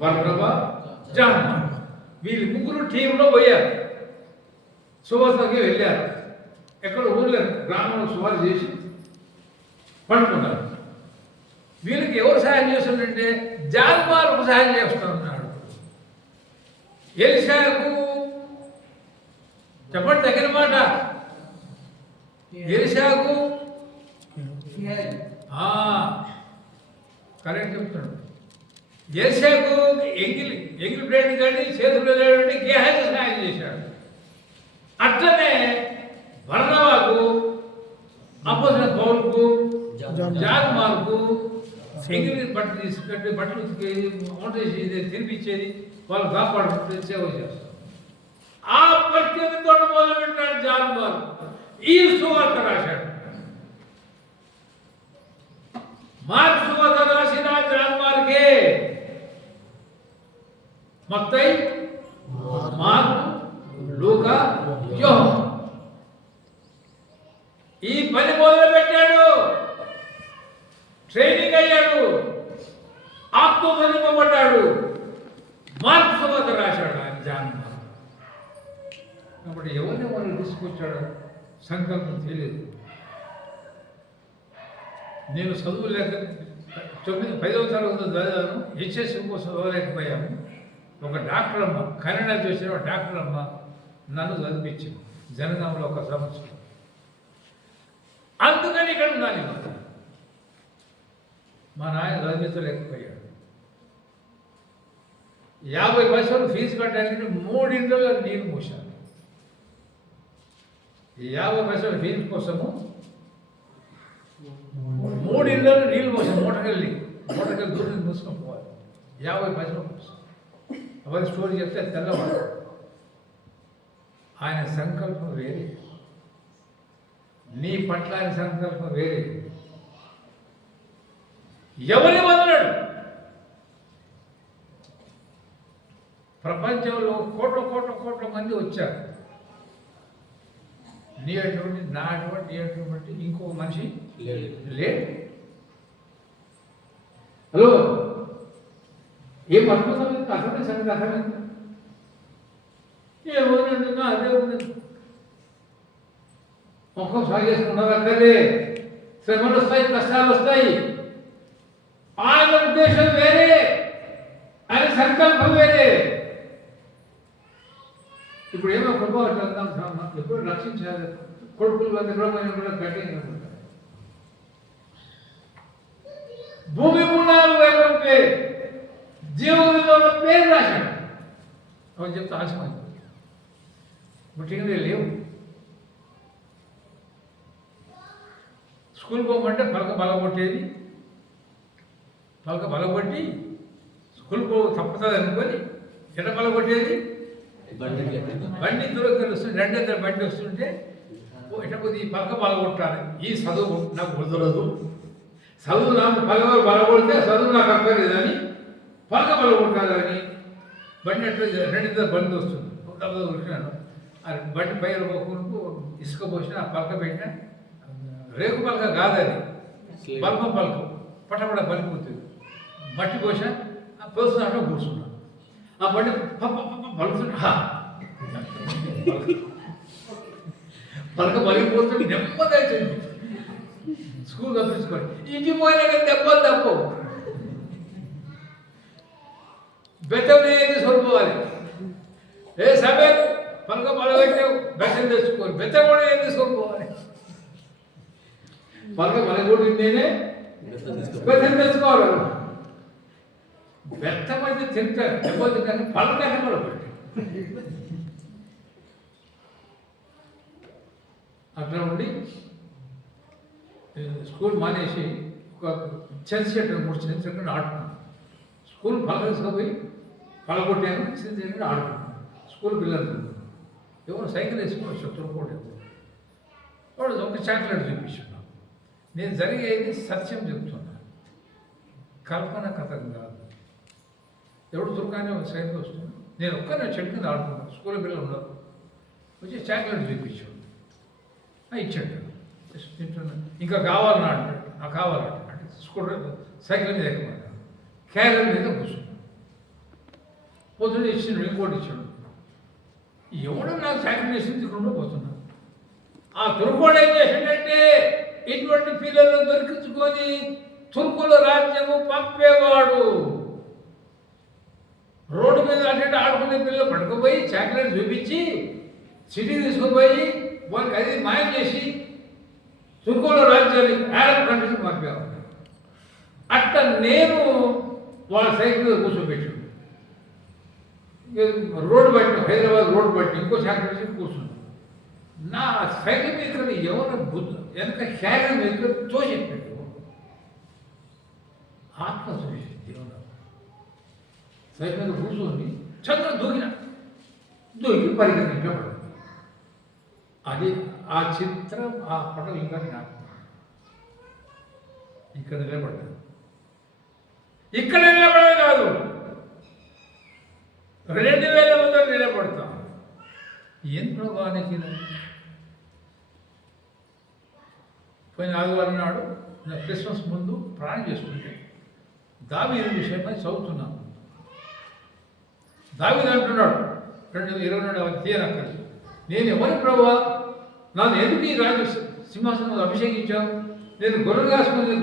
బర్నబా, జాన్ మార్కు వీళ్ళు ముగ్గురు టీంలో పోయారు. సువార్తకి వెళ్ళారు. ఎక్కడ ఊర్లో గ్రామంలో సువార్త చేసి పండుకున్నారు. వీళ్ళకి ఎవరు సహాయం చేస్తుందంటే జాన్ మార్కు సహాయం చేస్తూ ఉన్నాడు. ఎలీషాకు చెప్పండి తగిన మాట. ఎలీషాకు కరెక్ట్ చెప్తున్నాడు. ఎలీషాకు ఎంగిల్ బ్రేడ్ కానీ చేతుల్లో లేదంటే గేహాజీ సహాయం చేశాడు. అట్లనే బర్నబాకు, అపోస్తలుడైన పౌలుకు, జాన్ మార్కు ఎంగిలి బట్టలు తీసుకెళ్ళి బట్టలు ఉతికేది, వంట చేసేది, తినిపించేది, వాళ్ళు కాపాడుకుంటే సేవ చేస్తారు. ఆ పరిస్థితితో మొదలుపెట్టాడు జాన్ మార్కు. ఈ సువార్త రాశాడు. మార్కు సువార్త రాసిన జాన్ మార్కే. మత్తయి, మార్కు, లూకా, యోహాను ఈ పని మొదలు పెట్టాడు. ట్రైనింగ్ అయ్యాడు, ఆత్మనింపబడ్డాడు. మార్కు సువార్త రాశాడు ఆయన జాన్ మార్కు. కాబట్టి ఎవరిని వాళ్ళు తీసుకొచ్చాడు సంకల్పం తెలియదు. నేను చదువు లేక 10వ తరగతి చదివాను, హెచ్ఎస్సి కోసం చదవలేకపోయాను. ఒక డాక్టర్ అమ్మ, కన్నడ చేసిన డాక్టర్ అమ్మ నన్ను చదివించింది జనగాంలో 1 సంవత్సరం. అందుకని ఇక్కడ ఉన్నాను. మా నాయన చదివించలేకపోయాడు. 50 పైసలు ఫీజు కట్టడానికి 3 ఇంట్లో నీళ్ళు మూశాను. ఈ 50 పైసల ఫీజు కోసము 3 ఇళ్ళలో నీళ్ళు పోసాను. మూటకెళ్ళి దూరం మూసుకొని పోవాలి. 50 పైసలు కోసం అవన్నీ స్టోరీ చెప్తే తెల్లవాడు. ఆయన సంకల్పం వేరే, నీ పట్ల ఆయన సంకల్పం వేరే. ఎవరి వదలడు. ప్రపంచంలో కోట్ల మంది వచ్చారు. నీ అటువంటి, నా అటువంటి, నీ అటువంటి ఇంకో మనిషి లేడు. హలో, ఏం అద్భుతమైంది అటువంటి సంగతి. అర్థమైంది ఏమోనంటున్నా అదే ఉన్నది. ముఖం సాగేసుకున్నారు. అక్కడే శ్రమలు వస్తాయి, కష్టాలు వస్తాయి. ఆయన ఉద్దేశం వేరే, ఆయన సంకల్పం వేరే. ఇప్పుడు ఏమో ప్రభావం ఎప్పుడు రక్షించాలి. కొడుకులు కూడా కట్టింగ్ భూమి పుణ్యాలు లేకుంటే జీవులలో పేరు రాశాడు. అవన్నీ చెప్తే ఆశమైంది. ముట్టిగా లేవు. స్కూల్ పోమంటే పలక బలగొట్టేది. పలక బలగొట్టి స్కూల్ పో తప్పుతుంది అనుకొని ఎట బలగొట్టేది. బండి దూరం వస్తుంది, 2 ఇద్దరు బండి వస్తుంటే ఇట కొద్ది పలక బలగొట్టాలి. ఈ చదువు నాకు కుదరదు, చదువు నాకు బలగొడితే చదువు నాకు అక్కర్లేదని పలక బలగొట్టాలని బండి అట్లా 2 ఇద్దరు బండి వస్తుంది. ఉరికినాను. ఆ బండి పైన కొనుక్కు ఇసుక పోసిన, ఆ పలక పెట్టిన రేకు పలక కాదది, బల్పం పలక పట్టబడ బలిపోతుంది. మట్టి పోసిన పోస్తున్నట్టు కూర్చున్నాను. ఆ బండి పలుకుతుంటా పలక పలిగిపోతుంటే నెమ్మది అవుతుంది. స్కూల్ తప్పించుకొని ఇంటికి పోయినాక దెబ్బలు తప్పవు. బెత్తం తీసుకొని ఏ సమయం పలక పలగట్టావు బెత్తం తెచ్చుకోవాలి, బెత్తం కూడా ఏం తీసుకొని పోవాలి. పలక పలగొట్టిందేనే బెత్తం తెచ్చుకోవాలి. బెత్తం అయితే తింటారు దెబ్బలు తింటారు, పలక కూడా పెట్టి అట్లా ఉండి స్కూల్ మానేసి ఒక చెస్ చెట్టు 3 చిన్న చెట్లు ఆడుకున్నాను. స్కూల్ పలకరించుకపోయి పలగొట్టాను, చిన్న చెట్లు ఆడుకున్నాను. స్కూల్ పిల్లలు ఎవరు సైకిల్ వేసుకొని శత్రుకోవడం వాడు ఒక చాక్లెట్ చూపించాడు. నేను జరిగేది సత్యం చెప్తున్నా, కల్పన కథం కాదు. ఎవడు దుర్గానే సైకిల్ వస్తుంది, నేను ఒక్కనే చెట్టు కింద ఆడుకున్నాను. స్కూల్ పిల్లలు ఉన్నారు, వచ్చి చాక్లెట్ చూపించాడు, ఇచ్చాడు. తింటున్నా, ఇంకా కావాలన్నా అంటాడు, నాకు కావాలంట అంటే స్కూటర్ సైకిల్ మీద ఎక్కమన్నాడు, క్యారియర్ మీద కూర్చున్నాను. పొద్దున్న ఇచ్చిండు, ఇంకోటి ఇచ్చాడు. ఎవడో నాకు సాక్రిఫైస్ తికుండా పోతున్నా. ఆ తుర్కోడు ఏం చేశాడంటే ఇటువంటి పిల్లలను దొరికించుకొని తుర్కుల రాజ్యము పంపేవాడు. రోడ్డు మీద అంటే ఆడుకునే పిల్లలు పడుకోపోయి చాక్లెట్ చూపించి సిటీ తీసుకుపోయి వాళ్ళకి అది మాయం చేసి తుర్కోల రాజ్యాన్ని అరబ్ కంట్రీకి పంపేవాడు. అట్లా నేను వాళ్ళ సైకిల్ మీద కూర్చోబెట్టాడు. రోడ్డు బట్టి హైదరాబాద్ రోడ్డు బట్టి ఇంకో చాక్లెట్ కూర్చున్నాను. నా సైకిల్ మీద ఎవరు బుద్ధి వెనక క్యారియర్ మీద తోచెప్పాడు. ఆత్మ చూసి దేవుడు సైకిల్ మీద కూర్చొని చంద్ర దూకి పరిగెత్తించబడు. అది ఆ చిత్రం, ఆ పటం ఇంకా నాకు ఇక్కడ నిలబడ్డాను. ఇక్కడ నిలబడే కాదు, 2000 నిలబడతాం. ఏం ప్రభావానికి పోయిన ఆదివారం నాడు క్రిస్మస్ ముందు ప్రాణం చేసుకుంటే దావీదు విషయమై చదువుతున్నాను. దావీదు అంటున్నాడు 2:22 తీయనక్కడి, నేను ఎవరి ప్రభా, నన్ను ఎందుకు ఈ రాజు సింహాసనం అభిషేకించావు? నేను గొర్రెలు కాసుకుని నేను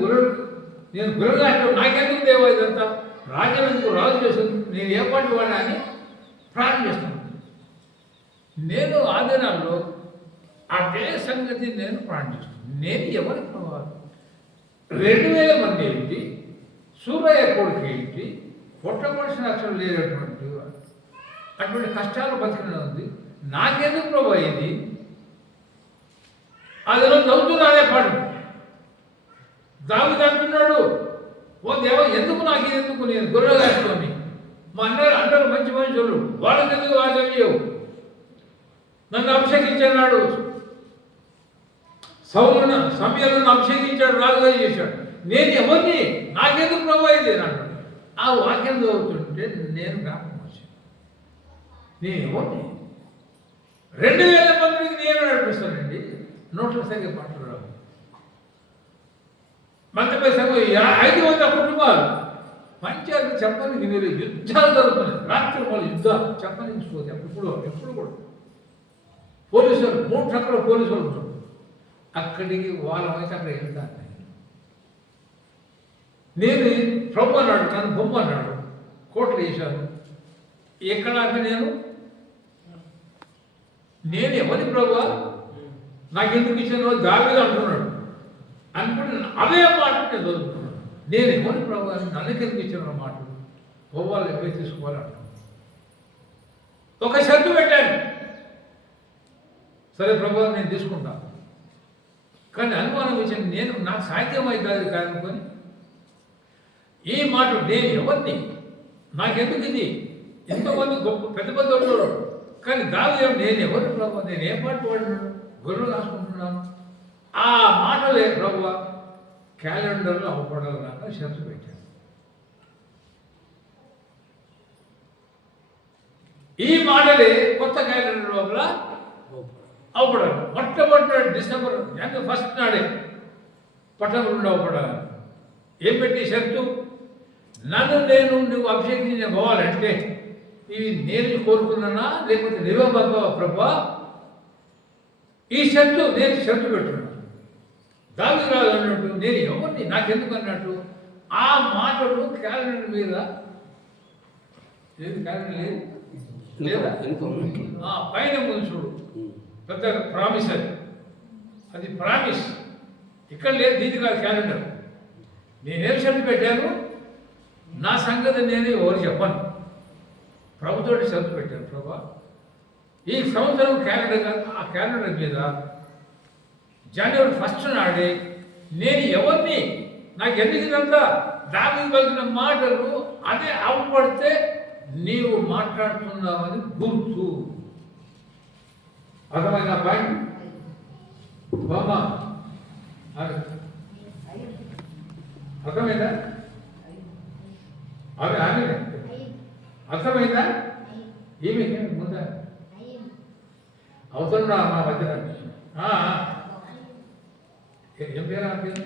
గొర్రెలు కాసుకుని నాకెందుకు దేవా ఇదంతా? రాజ్యం ఎందుకు రాజు చేస్తుంది? నేను ఏ పాటి వాడా అని ప్రార్థన చేస్తాను. నేను ఆ దినాల్లో అదే సంగతి నేను ప్రార్థన చేస్తాను. నేను ఎవరి ప్రభావం? 2000 మంది ఏంటి, సూరయ్య కొడుకు ఏంటి, పొట్టమనిషిని అక్షరం లేనటువంటి అటువంటి కష్టాలు బతికిన ఉంది. నాకెందుకు ప్రభా ఇది? అది రోజు చదువుతున్నా అదే పాడు. దావీదు అంటున్నాడు, ఓ దేవ ఎందుకు నాకు ఇది ఎందుకు? నేను గొర్రెలు కాసుకొని మా అందరూ మంచి మనుషులు, వాళ్ళకి ఎందుకు ఆచర్యవు? నన్ను అభిషేకించాడు, సౌలును సమయంలో అభిషేకించాడు, రాజుగా చేశాడు. నేను ఎవరిని? నాకెందుకు ప్రభావ ఇది అన్నాడు. ఆ వాక్యం చదువుతుంటే నేను జ్ఞాపకం వచ్చాను, నేను ఎవరిని? 2000 మందికి నేను నడిపిస్తానండి. నోట్ల సంఖ్య మాటలు రావు. మంత్రి సంఘం 500 కుటుంబాలు పంచాయతీ చెప్పడానికి మీరు యుద్ధాలు జరుగుతున్నాయి. రాత్రి వాళ్ళు యుద్ధాలు చెప్పనించుకోదు. ఎప్పుడు కూడా పోలీసులు 3 ట్రక్కుల పోలీసులు ఉంటారు. అక్కడికి వాళ్ళమైతే అక్కడ వెళ్తాను. నేను ప్రభు అన్నాడు, నన్ను బొమ్మ అన్నాడు, కోట్లు వేశాను. ఎక్కడ నేను ఎవరి ప్రభు? నాకెందుకు ఇచ్చాను? దావీదు అంటున్నాడు. అనుకుంటే అవే మాట నేను చదువుతున్నాను. నేను ఎవరి ప్రభు? నన్నకెందుకు ఇచ్చాను మాటలు? పోవాలి, ఎవరి తీసుకోవాలంటున్నాను. ఒక షరతు పెట్టాను, సరే ప్రభు నేను తీసుకుంటాను, కానీ అనుమానం ఇచ్చాను. నేను నాకు సాధ్యం అవుతుంది కాదనుకొని ఈ మాట, నేను ఎవరిని? నాకెందుకు ఇది? ఎంతోమంది గొప్ప పెద్ద పెద్ద వాళ్ళు, కానీ దావీదు నేను ఎవరు ప్రభు? నేను ఏ పాట వాడినాను? గొర్రెలు రాసుకుంటున్నాను. ఆ మాటలే ప్రభు క్యాలెండర్లో అవపడాలన్నాక షరతు పెట్టాను. ఈ మాటలే కొత్త క్యాలెండర్ లోపల అవపడాలి. మొట్టమొదటి డిసెంబర్ 1 నాడే పట్టణం నుండి అవపడాలి. ఏం పెట్టి షరతు? నువ్వు అభిషేకించి పోవాలంటే ఇవి నేను కోరుకున్నానా లేకపోతే నిల్వ ప్రభా ఈ షర్టు నేను షర్టు పెట్టున్నాను. దావీదు రాజు అన్నట్టు నేను ఎవరిని నాకెందుకు అన్నట్టు ఆ మాటలు క్యాలెండర్ మీద ఏది క్యాలెండర్ లేదు లేదా పైన ముందు చూడు పెద్ద ప్రామిస్ అది ప్రామిస్ ఇక్కడ లేదు. దీని కాదు క్యాలెండర్. నేనేం షరతు పెట్టాను, నా సంగతి నేను ఎవరు చెప్పను, ప్రభుతోటి షరతు పెట్టాను. ప్రభా ఈ సంవత్సరం క్యాలెండర్ ఆ క్యాలెండర్ మీద జనవరి 1 నాడే నేను ఎవరిని నాకు ఎందుకంతా దావీదు పలికిన మాటలు అదే అవపడితే నీవు మాట్లాడుతున్నావని గుర్తు. అర్థమైనా పాయింట్ బామా? అర్థమైందా? అవి ఆమె అర్థమైందా? ఏమి ముందా అవుతున్నా మా మధ్యన ఏం పేరు ఆ పేరు?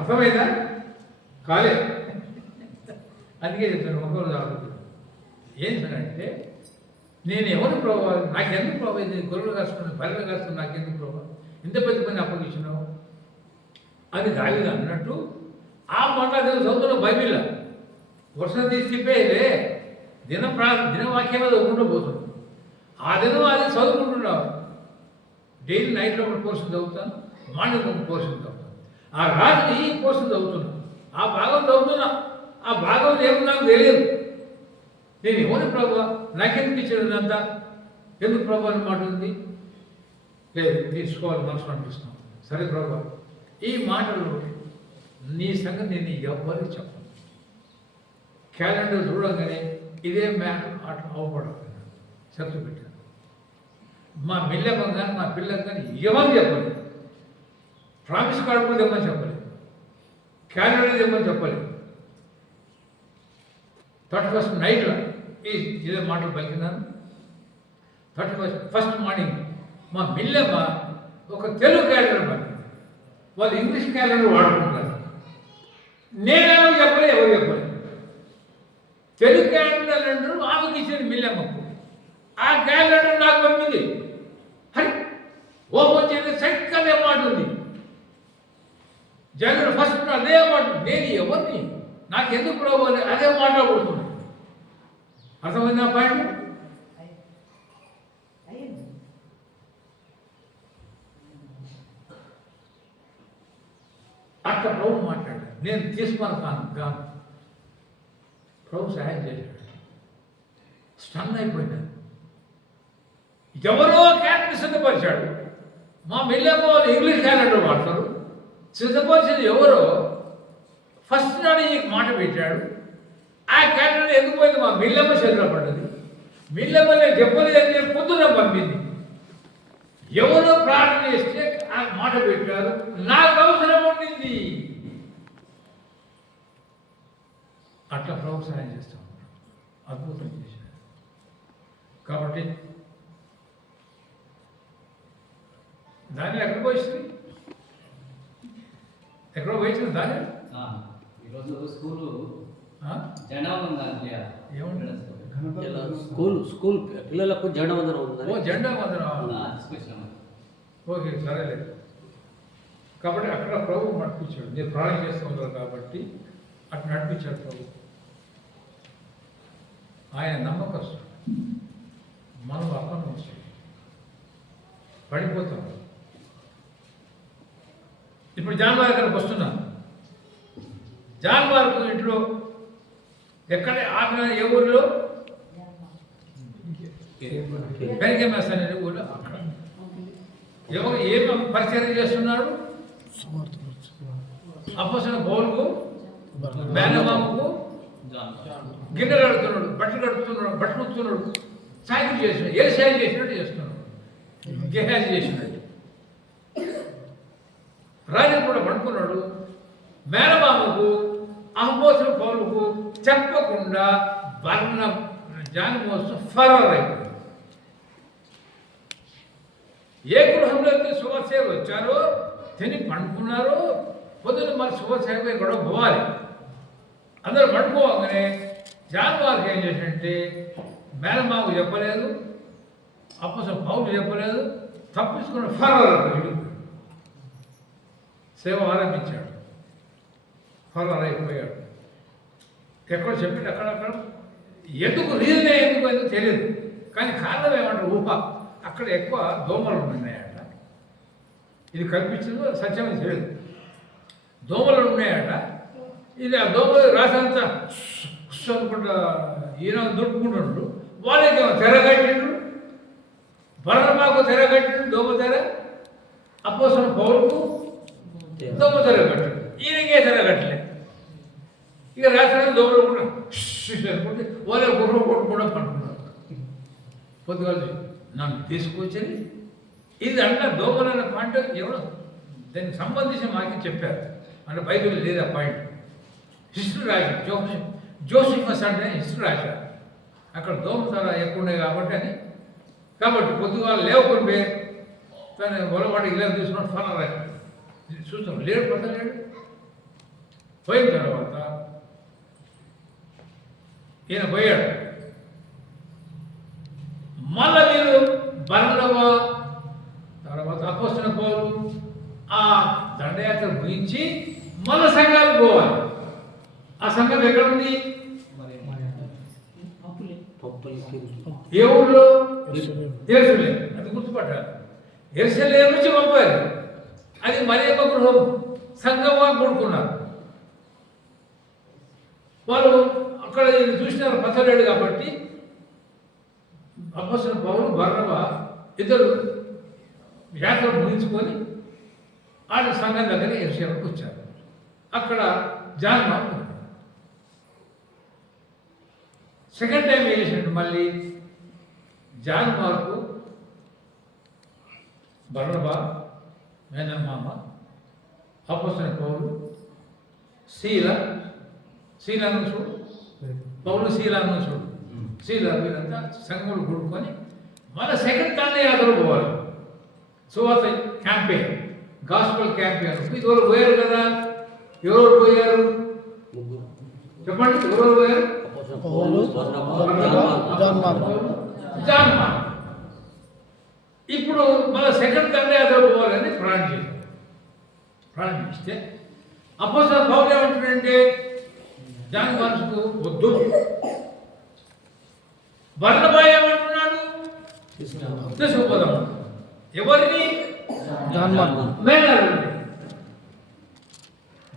అర్థమైందా? కాలే అందుకే చెప్తాను ఒకరోజు ఆడుతుంది. ఏంటంటే నేను ఎవరు ప్రభావ నాకెందుకు ప్రభావ ఇది గొర్రెలు కాసుకుని బర్రెలు కాసుకుని నాకెందుకు ప్రభావ ఇంత పెద్ద పని అప్పగించినావు అది దావీదు అన్నట్టు ఆ మాట చదువుతున్న బైబిల్ వర్షం తీసి తిప్పేదే దినవాక్యం మీద ఒప్పుకుంటూ పోతున్నాడు. ఆ దినం అది చదువుకుంటున్నావు. డైలీ నైట్లో ఒక పోర్షన్ చదువుతాను, మార్నింగ్ ఒక పోర్షన్ చదువుతాను. ఆ రాత్రి ఈ పోర్షన్ చదువుతున్నా, ఆ భాగం చదువుతున్నా. ఆ భాగం ఏమో నాకు తెలియదు. నేను ఎవరి ప్రభావ నాకెందుకు ఇచ్చాడు అంతా ఎందుకు ప్రభావ అని మాట ఉంది. లేదు తీసుకోవాలి మనసు అనిపిస్తున్నాం. సరే ప్రభావ ఈ మాటలు నీ సంగతి నేను ఎవ్వరికి చెప్పను. క్యాలెండర్ చూడగానే ఇదే మ్యాన్ అట్లా అవపడదు చెప్తూ పెట్టాను. మా మిల్లెమ్మ కానీ మా పిల్లలు కానీ ఎవరు చెప్పలేదు. ప్రామిస్ కార్డు కూడా ఇవ్వమని చెప్పలేదు, క్యాలెండర్ ఇవ్వమని చెప్పలేదు. 31st నైట్లో ఇదే మాటలు పలికినాను. 31st మార్నింగ్ మా మిల్లెమ్మ ఒక తెలుగు క్యాలెండర్ పలికింది. వాళ్ళు ఇంగ్లీష్ క్యాలెండర్ వాడుకుంటారు. నేనేమో చెప్పలే, ఎవరు చెప్పలేదు. తెలుగు క్యాలెండర్ ఆమెకి ఇచ్చింది మిల్లెమ్మకు. ఆ క్యాలెండర్ నాకు పంపింది. హరి ఓపెన్ చేస్తే సైక్కనే మాట ఉంది. జనవరి 1 అదే మాట. నేను ఎవరిని నాకెందుకు ప్రభావాలి అదే మాట్లాడుతున్నాను. అర్థమైందా పాయింట్? అట్లా ప్రభు మాట్లాడాడు. నేను తీసుకున్నాను కాను ప్రభు సహాయం చేశాడు. స్టన్ అయిపోయినాను. ఎవరో క్యాలెండర్ సిద్ధపరిచాడు. మా మిల్లెమ్మ వాళ్ళు ఇంగ్లీష్ క్యాలెండర్ వాడతారు. సిద్ధపరిచింది ఎవరో ఫస్ట్ నాడు ఈ మాట పెట్టాడు. ఆ క్యాలెండర్ ఎందుకు పోయింది? మా మిల్లెమ్మ చేతిలో పడ్డది. మిల్లెమ్మ నేను చెప్పలేదు అని చెప్పి పొద్దున పంపింది. ఎవరో ప్రార్థన చేస్తే ఆ మాట పెట్టారు. నాకు అవసరం ఉండింది. అట్లా ప్రభు సహాయం చేస్తాం. అద్భుతం చేశారు. కాబట్టి దాన్ని ఎక్కడ పోయిస్తుంది? ఎక్కడో పోయించింది దాన్ని. ఈరోజు స్కూలు జెండా స్కూల్ పిల్లలకు జెండా వందనం ఉందని. ఓ జెండా వందనం. ఓకే సరేలేదు. కాబట్టి అక్కడ ప్రభు నడిపించాడు. నేను ప్రాణం చేసుకుంటారు కాబట్టి అట్లా నడిపించాడు ప్రభు. ఆయన నమ్మకస్తుడు. మనం అపనమ్మకం పడిపోతాం. ఇప్పుడు జాన్వార్ గారికి వస్తున్నాను. జాన్వార్కు ఇంట్లో ఎక్కడ ఆపిన ఏ ఊరిలో బెరిగేమస్ అనే ఊళ్ళో అక్కడ ఎవరు ఏం పరిచయం చేస్తున్నాడు? అప్పొస్తలుడైన పౌలుకు బర్నబాకు గిన్నెలు కడుతున్నాడు, బట్టలు కడుతున్నాడు, బట్టలు ఉత్తున్నాడు, సాయం చేస్తున్నాడు. ఏ సాయం చేసినట్టు చేస్తున్నాడు, గెహాజీ చేసినట్టు. రాజు కూడా పడుకున్నాడు. మేనమామకు అహమోసులు పౌలుకు చెప్పకుండా జానమోసు ఫరార్ అయిపోయింది. ఏ గృహంలో అయితే శుభసేవ వచ్చారో తిని పండుకున్నారో పొద్దున మరి శుభసేవ కూడా పోవాలి. అందరూ పడుకోగానే జాన్వార్కి ఏం చేసినట్టే మేనమాకు చెప్పలేదు, అప్పసలు పౌరులు చెప్పలేదు, తప్పించుకున్న ఫరారు వెళ్ళిపోయాడు. సేవ ఆరంభించాడు, ఫరారు అయిపోయాడు. ఎక్కడ చెప్పింది అక్కడక్కడ ఎందుకు రీజనే ఎందుకు తెలియదు, కానీ కారణం ఏమంటారు ఊహ. అక్కడ ఎక్కువ దోమలు ఉన్నాయట, ఇది కల్పించిందో సత్యమే తెలియదు. దోమలు ఉన్నాయట, ఇది ఆ దోమలు రాసంతా అనుకుంటా ఈయన దొరుకుకుంటుండ్రు. వాళ్ళకి తెరగట్టిండ్రు, బర్రబాకు తెరగట్టిండు, దోమ తెర. అపోస్తలుల పౌలుకు దోమ తెరగట్టిండు, ఈయనకే తెరగట్టలే. ఇక రాత్రి దోమలు కూడా అనుకుంటే వాళ్ళ గుర్రం కొట్టుకుండా పట్టుకున్నారు. పొద్దుగా నన్ను తీసుకొచ్చి ఇది అంటే దోమలన్న పాయింట్ ఎవరో దానికి సంబంధించి మాకే చెప్పారు, అంటే బైబిల్ లేదు ఆ పాయింట్. హిస్టరీ రాశారు, జోసిఫస్ అంటే హిస్టరీ రాశారు. అక్కడ దోమ చాలా ఎక్కువ ఉన్నాయి కాబట్టి అని, కాబట్టి పొద్దుగా లేవకొని పోయి తను ఒలవాడి ఇలా తీసుకున్నాడు ఫలం రాశాడు. చూస్తాం లేడు, పట్టలేడు. పోయిన తర్వాత ఈయన పోయాడు. మళ్ళా వీళ్ళు బర్నబా తర్వాత అపోస్తలుల పౌలు ఆ దండయాత్ర ముగించి మళ్ళా సంఘాలకు పోవాలి. ఆ సంఘం ఎక్కడుంది? ఏ ఊళ్ళో? యెరూషలేం. అది గుర్తుపట్టాలి. యెరూషలేం నుంచి పంపారు. అది మరియమ్మ గృహం, సంఘంగా కూడుకున్నారు. వాళ్ళు అక్కడ చూసినారు, పచ్చలేడు కాబట్టి అపోస్తలుల పౌలు బర్నబా ఇద్దరు యాత్ర ముగించుకొని ఆడ సంఘం దగ్గర యెరూషలేంకి వచ్చారు. అక్కడ జాన్ మార్కు సెకండ్ టైం ఏం చేసినట్టు మళ్ళీ జాన్ మార్కు బర్నబా మేనమామ అపోస్తలుల పౌలు శీలను చూడు, పౌలు శీలను చూడు, వీరంతా సంఘములు కూడుకొని మళ్ళీ సెకండ్ దండయాత్ర పోవాలి. సువార్త క్యాంపెయిన్, గాస్పల్ క్యాంపెయిన్. ఇదివరకు పోయారు కదా, ఎవరు పోయారు చెప్పండి? ఎవరు పోయారు? John Mark. ఇప్పుడు మళ్ళీ సెకండ్ దండయాత్ర పోవాలని ప్రాణం చేస్తే అపోస్తలుల పౌలు ఏమంటాడంటే జాన్ మార్కు వద్దు. బర్నబా ఏమంటున్నాడు? తీసుకుపోదాం. ఎవరిని? మేనల్లుని.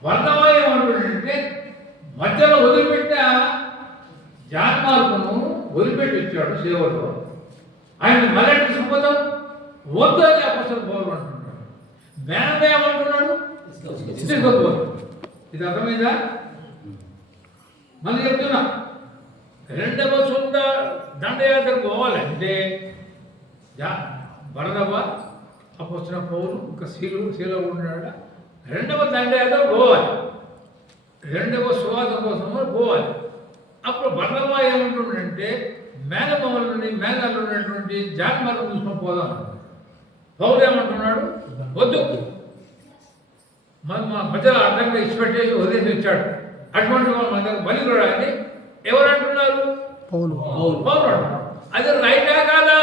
బర్నబా ఏమంటున్నాడంటే మధ్యలో వదిలిపెట్టిన జాన్ మార్కును వదిలిపెట్టి వచ్చాడు సేవలో, ఆయన మళ్ళీ తీసుకుపోతాం వద్దు అని అపోస్తలుల పౌలు అంటున్నాడు. మేనబా ఏమంటున్నాడు? తీసుకుపోతాం. ఇది అర్థమైందా? మళ్ళీ చెప్తున్నా, రెండవ సొంత దండయాత్రకు పోవాలంటే బర్నబా అపోస్తలుల పౌలు ఇంకా శీలో ఉన్నాడు. రెండవ దండయాత్ర పోవాలి, రెండవ సువార్త కోసం పోవాలి. అప్పుడు బర్నబా ఏమంటుండంటే మేనల్లో ఉన్నటువంటి జాన్ మార్కు చూసుకొని పోదాం. పౌలు ఏమంటున్నాడు? వద్దు. మా మధ్యలో అర్థంగా ఇచ్చిపెట్టేసి వదిలేసి వచ్చాడు. అటువంటి వాళ్ళు మన దగ్గర బలి కూడా అని ఎవరు అంటున్నారు? పౌలు అంటున్నారు. అది రైటా కాదా?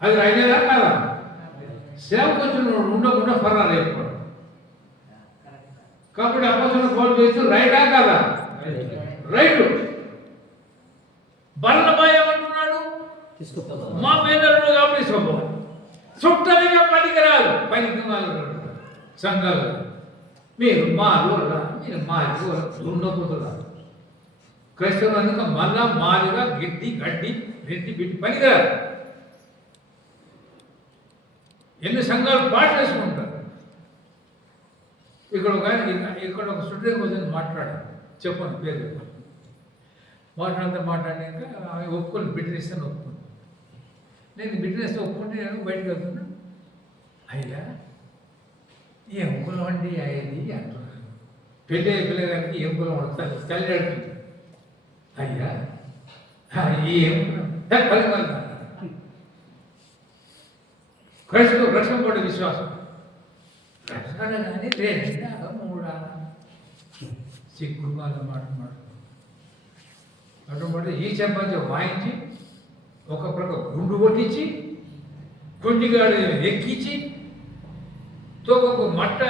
అది రైటేనా కాదా? సేవకు వచ్చిన ఉండకుండా ఫరారు అయిపోయాడు. కాబట్టి అపోస్తలుల పౌలు చేస్తూ రైటా కాదా? రైట్. బర్నబా ఏమంటున్నాడు? మా మేనల్లుడు కాబట్టి తీసుకోవాలి. చుట్టరిగా పనికిరాదు, సంఘాలు మీరు ఉండకూడదు. క్రైస్తవులు అందుక మళ్ళా మాదిగా గడ్డి బిడ్డి పనికిరాదు. ఎన్ని సంఘాలు పాటు చేసుకుంటారు. ఇక్కడ ఒక స్టూడెంట్ కోసం మాట్లాడాను, చెప్పండి పేరు చెప్పండి. మాట్లాడినాక ఆమె ఒప్పుకొని బిడ్డనిస్తాను ఒప్పుకుంది. నేను బిడ్డనిస్తే ఒప్పుకుంటే నేను బయటకు వెళ్తున్నాను. అయ్యా ఏం కులం అండి అయ్యేది అంటున్నాను. పెళ్ళి పిల్లగానికి ఏం కులం పడుతుంది తల్లి అడుగుతుంది. అయ్యా ఏం కులం క్రైస్తవ రక్షణ పడే విశ్వాసం ప్రసాద కానీ రెండా మూడా సిగ్గు వాళ్ళ మాట అటువంటి ఈ చెంపంచి వాయించి ఒక ప్రక్క గుండు కొట్టించి కొండిగాడు ఎక్కించి తోకకు మట్ట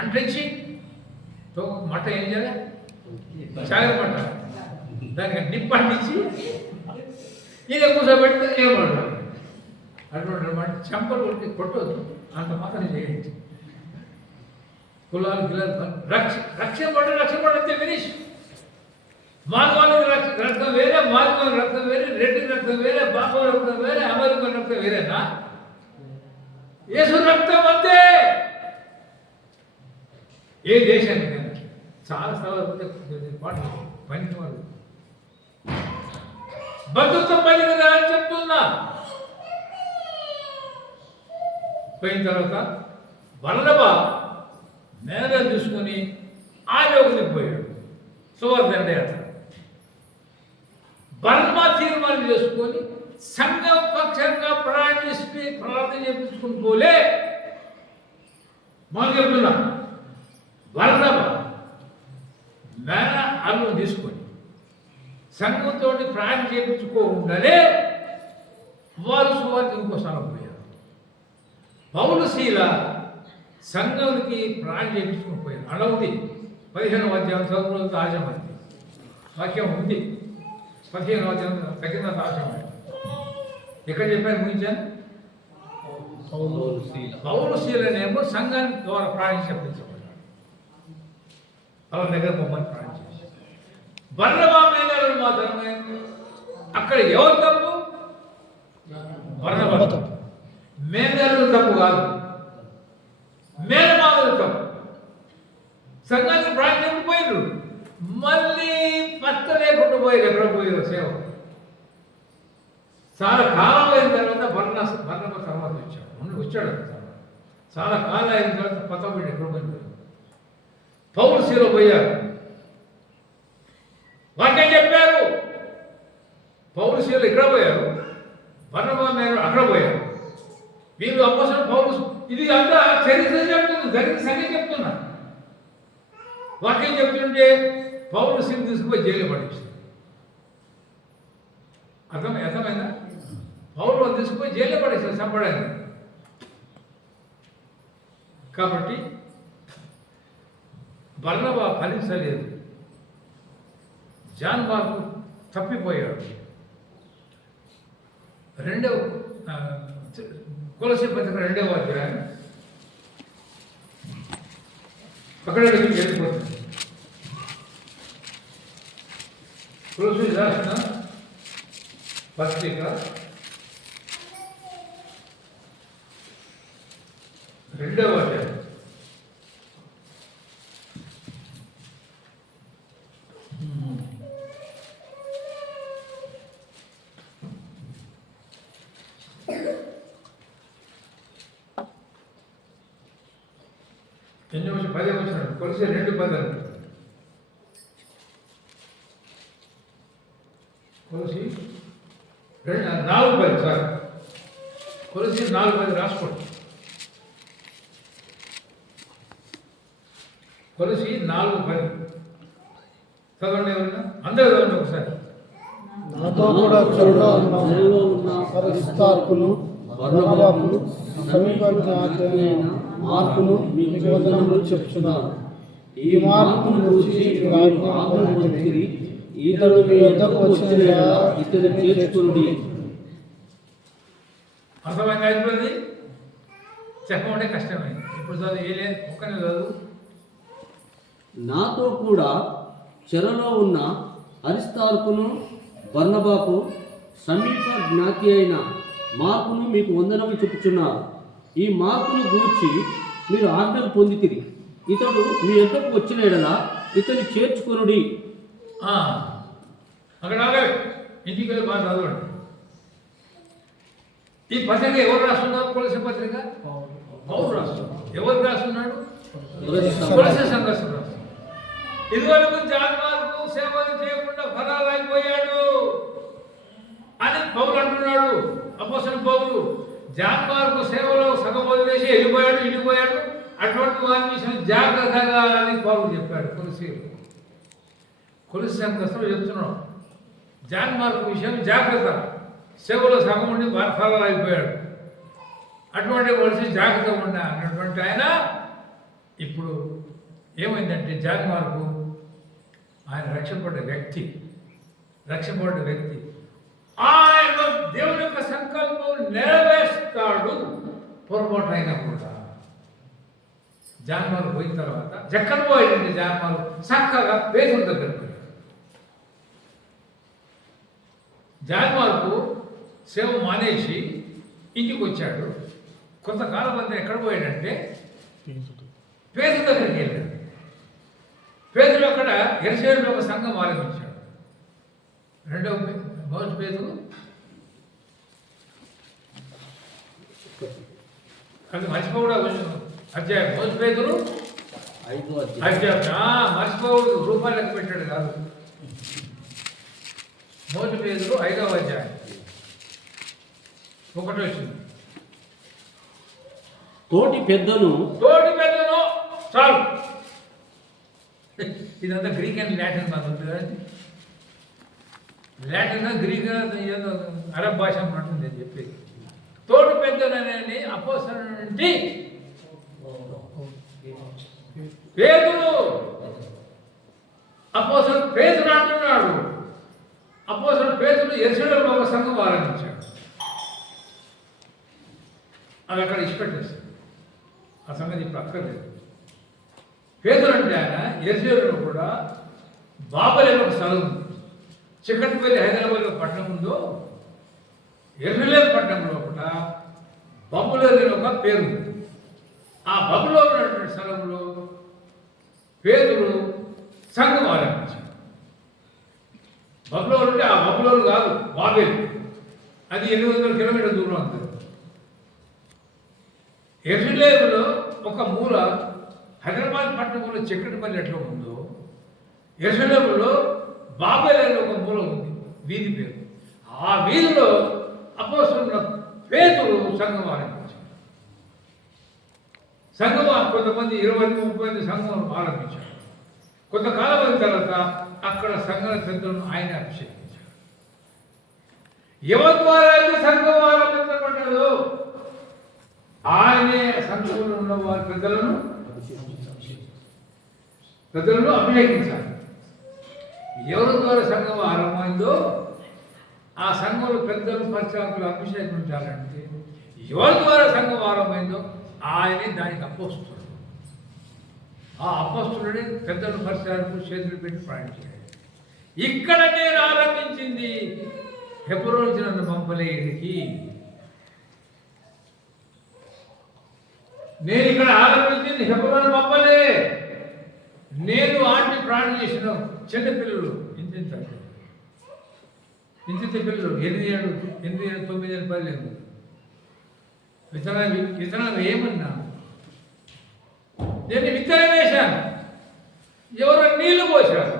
అంటించి తోకకు మట్ట ఏం చేయాలి చాగర మట్ట దానికి నిప్పు అంటించి ఇక కూర్చోబెడితే ఏమంటారు అటువంటి అనమాట చెంపలు కొట్టవద్దు అంత మాత్రం చేయండి కులాలు గిలాలు రక్షణ పడితే ఫినిష్ మాధవానికి రక్తం వేరే మాధవానికి రక్తం వేరే రెడ్డి రక్తం వేరే బాబు రక్తం వేరే అమెరికన్ రక్తం వేరేనా యేసు రక్తం అంతే ఏ దేశానికి చాలా పాట పని వాళ్ళు బంధుత్వం పలికిన అని చెప్తున్నా పోయిన తర్వాత బర్నబా మేనగా తీసుకుని ఆలోకి పోయాడు సువర్దండయాత్ర బర్నబా తీర్మానం చేసుకొని సంఘం పక్షంగా ప్రార్థన చేపించుకుని పోలే మనం చెప్తున్నా బర్నబా మేన అల్లు తీసుకొని సంఘంతో ప్రార్థన చేయించుకోకుండానే వారు సువార్త ఇంకో స్థలం పోయారు పౌలు శీల సంఘానికి ప్రాణం చేయించుకుని పోయారు అలా ఉంది 15వ అధ్యాయం చదువుకున్న ఆశమంది వాక్యం ఉంది 15వ అధ్యాయం తగిన ఆశమంది ఎక్కడ చెప్పాను ముగించాను పౌలు శీలనేమో సంఘానికి ద్వారా ప్రాణం చెప్పించబడ్డాడు అలా దగ్గర బొమ్మని ప్రాణం చేసి బర్నబా మేనలు మాత్రమే అక్కడ ఎవరు తప్పు బర్నబా తప్పు మేనలు తప్పు కాదు మేనమామలు తప్పు సంఘానికి ప్రాణం పోయారు మళ్ళీ పత్త లేకుండా పోయారు ఎక్కడ పోయారు సేవ చాలా కాలం అయిన తర్వాత బర్నబ తర్వాత వచ్చాడు చాలా కాలం అయిన తర్వాత కొత్త పోయి ఎక్కడ పోయారు పౌరు శీల పోయారు వాక్యం చెప్పారు పౌరు శీల ఇక్కడ పోయారు బర్నబా మేనలు అక్కడ పోయారు వీళ్ళు అప్పసలు పౌరు ఇది అంతా చరిత్ర చెప్తుంది జరిగిన సంగతి చెప్తున్నా వాక్యం చెప్తుంటే పౌరు శీల తీసుకుపోయి జైలు పడించారు అర్థమైందా పౌరు తీసుకుపోయి జైలు పడేస్తారు చంపడానికి కాబట్టి బర్నబా ఫలించలేదు జాన్ మార్కు తప్పిపోయాడు కొలసీ పత్రిక 2వ అధ్యాయం అక్కడ వెళ్ళిపోతుంది కొలసీ రాసిన పత్రిక 2వ అధ్యాయం ఎన్ని వచ్చి 10 వచ్చినాడు కొలిసి 2:10 కొలిసి 4:10 సార్ కొలిసి 4:10 రాసుకోండి కొలిసి 4:10 చదవండి ఎవరైనా అందరూ చదవండి ఒకసారి నాతో కూడా చెడుగా ఉన్న అరిస్తార్కును బర్నబాకును సమీప జ్ఞాతైన మార్కును మీకు వందనములు చెప్తున్నాను. ఈ మార్కును గురించి ఆజ్ఞాపించిరి. ఇతడు మీ వద్దకు వచ్చిన ఇతడు చేర్చుకుని అర్థమైంది అయిపోయింది చెప్పమంటే కష్టమైంది ఇప్పుడు చదువు ఏ లేదు ఒక్కనే చదువు నాతో కూడా చెరలో ఉన్న అరిస్తార్కును బర్నబాకు సమీప జ్ఞాతి అయిన మార్కును మీకు వందనములు చెప్పుచున్నారు. ఈ మార్కును గూర్చి మీరు ఆజ్ఞలు పొందితిరి. ఇతడు మీ యొద్దకు వచ్చిన ఎడల ఇతని చేర్చుకొనుడి. అక్కడ ఆగండి ఇంటికి వెళ్ళి బాగా చదవండి. ఈ పత్రిక ఎవరు రాస్తున్నారు? కొలసీ పత్రిక పౌలు రాస్తున్నారు. ఎవరు రాస్తున్నాడు? కొలసీ సంఘస్థుడు రాస్తున్నాడు. ఇదివరకు జాన్ మార్కు సేవలు చేయకుండా ఫలాలు అయిపోయాడు అని పౌలు అంటున్నాడు. అపోస్తలుడు పౌలు జాన్ మార్కు సేవలో సగం వదిలేసి వెళ్ళిపోయాడు. అటువంటి వారి విషయం జాగ్రత్తగా అని పౌరులు చెప్పాడు కొలిసి సంఘస్థులు చెప్తున్నాం. జాన్ మార్కు విషయం జాగ్రత్త, సేవలో సగం ఉండి ఫలాలు అయిపోయాడు. అటువంటి మనిషి జాగ్రత్త ఉన్నా అన్నటువంటి ఆయన ఇప్పుడు ఏమైందంటే జాన్ మార్కు ఆయన రక్షపడ్డ వ్యక్తి ఆయన దేవుని యొక్క సంకల్పం నెరవేర్స్తాడు. పొరపాటు అయినా కూడా జాన్మాలు పోయిన తర్వాత ఎక్కడ పోయింది జాన్మాలు చక్కగా పేదల దగ్గర పోయాడు. జాన్మాలకు సేవ మానేసి ఇంటికి వచ్చాడు. కొంతకాలం అంతా ఎక్కడ పోయాడంటే పేదల దగ్గరికి వెళ్ళాడు. పేదలు అక్కడ ఎరుసేరులో ఒక సంఘం ఆరంభించాడు. రెండవ మొదటి పేదలు అది మర్చిపోవడా అధ్యాయం మొదటి పేదలు 5వ అధ్యాయం మర్చిపోవడు రూపాయలు లెక్క పెట్టాడు కాదు. మొదటి పేదలు 5వ అధ్యాయం 1 వచ్చింది. తోటి పెద్దను చాలు. ఇదంతా గ్రీక్ అండ్ లాటిన్ మాకు ఉంది కదండి. లాటిన్ గ్రీక్ ఏదో అరబ్ భాష ఉంటుంది అని చెప్పేది. తోటి పెద్దలనేది అపోస్తలుల నుండి పేతురు. అపోస్తలుడు పేతురు అంటున్నాడు. అపోస్తలుడు పేతురు యెరూషలేములో ఒక సంఘం ఆరంభించాడు. అది అక్కడ ఇష్టపెట్టేస్తాడు. ఆ సంగతి ఇప్పుడు అక్కర్లేదు. పేతురు అంటే ఆయన యెరూషలేములో కూడా బాబెలు ఒక స్థలం ఉంది. చిక్కటిపల్లి హైదరాబాద్లో పట్టణం ఉందో యెరూషలేము పట్టణంలో కూడా బబులోను ఒక పేరు ఉంది. ఆ బబులోను ఉన్నటువంటి స్థలంలో పేతురు సంఘం ఆరంభించాడు. బబులోను అంటే ఆ బబులోను కాదు, బాబేలు. అది 800 కిలోమీటర్ల దూరం ఉంటుంది. యెరూషలేములో ఒక మూల హైదరాబాద్ పట్టణంలో చిక్కటిపల్లి ఎట్లా ఉందో యెరూషలేములో బాబేలు అనే ఒక మూల ఉంది, వీధి పేరు. ఆ వీధిలో అపోస్తలుడైన పేతురు సంఘం ఆరంభించాడు. సంఘం కొంతమంది 20-30 సంఘం ఆరంభించాడు. కొంతకాలం అయిన తర్వాత అక్కడ సంఘం పెద్దలను ఆయన అభిషేకించాడు. ఎవరి ద్వారా అయితే సంఘం ఆరంభించబడ్డదో ఆయనే సంఘంలో ఉన్న వారి పెద్దలను అభిషేకించాలి. ఎవరి ద్వారా సంఘం ఆరంభమైందో ఆ సంఘంలో పెద్దలు పరిచారకులు అభిషేకించాలంటే ఎవరి ద్వారా సంఘం ఆరంభమైందో ఆయనే దానికి అపోస్తుడు. ఆ అపోస్తుడే పెద్దలు పరిచారకులు చేతులు పెట్టి ప్రయాణించాడు. ఇక్కడ నేను ఆరంభించింది హెబ్రోను నన్ను పంపలేడికి. నేను ఇక్కడ ఆరంభించింది హెబ్రోను పంపలే. నేను ఆంటీ ప్రాణం చేసిన చిన్నపిల్లలు ఇంత పిల్లలు 8 ఏళ్ళు 9 ఏళ్ళు 10 ఏళ్ళు విత్తనాలు ఏమన్నా నేను విత్తనం వేశాను. ఎవరో నీళ్లు పోశారు.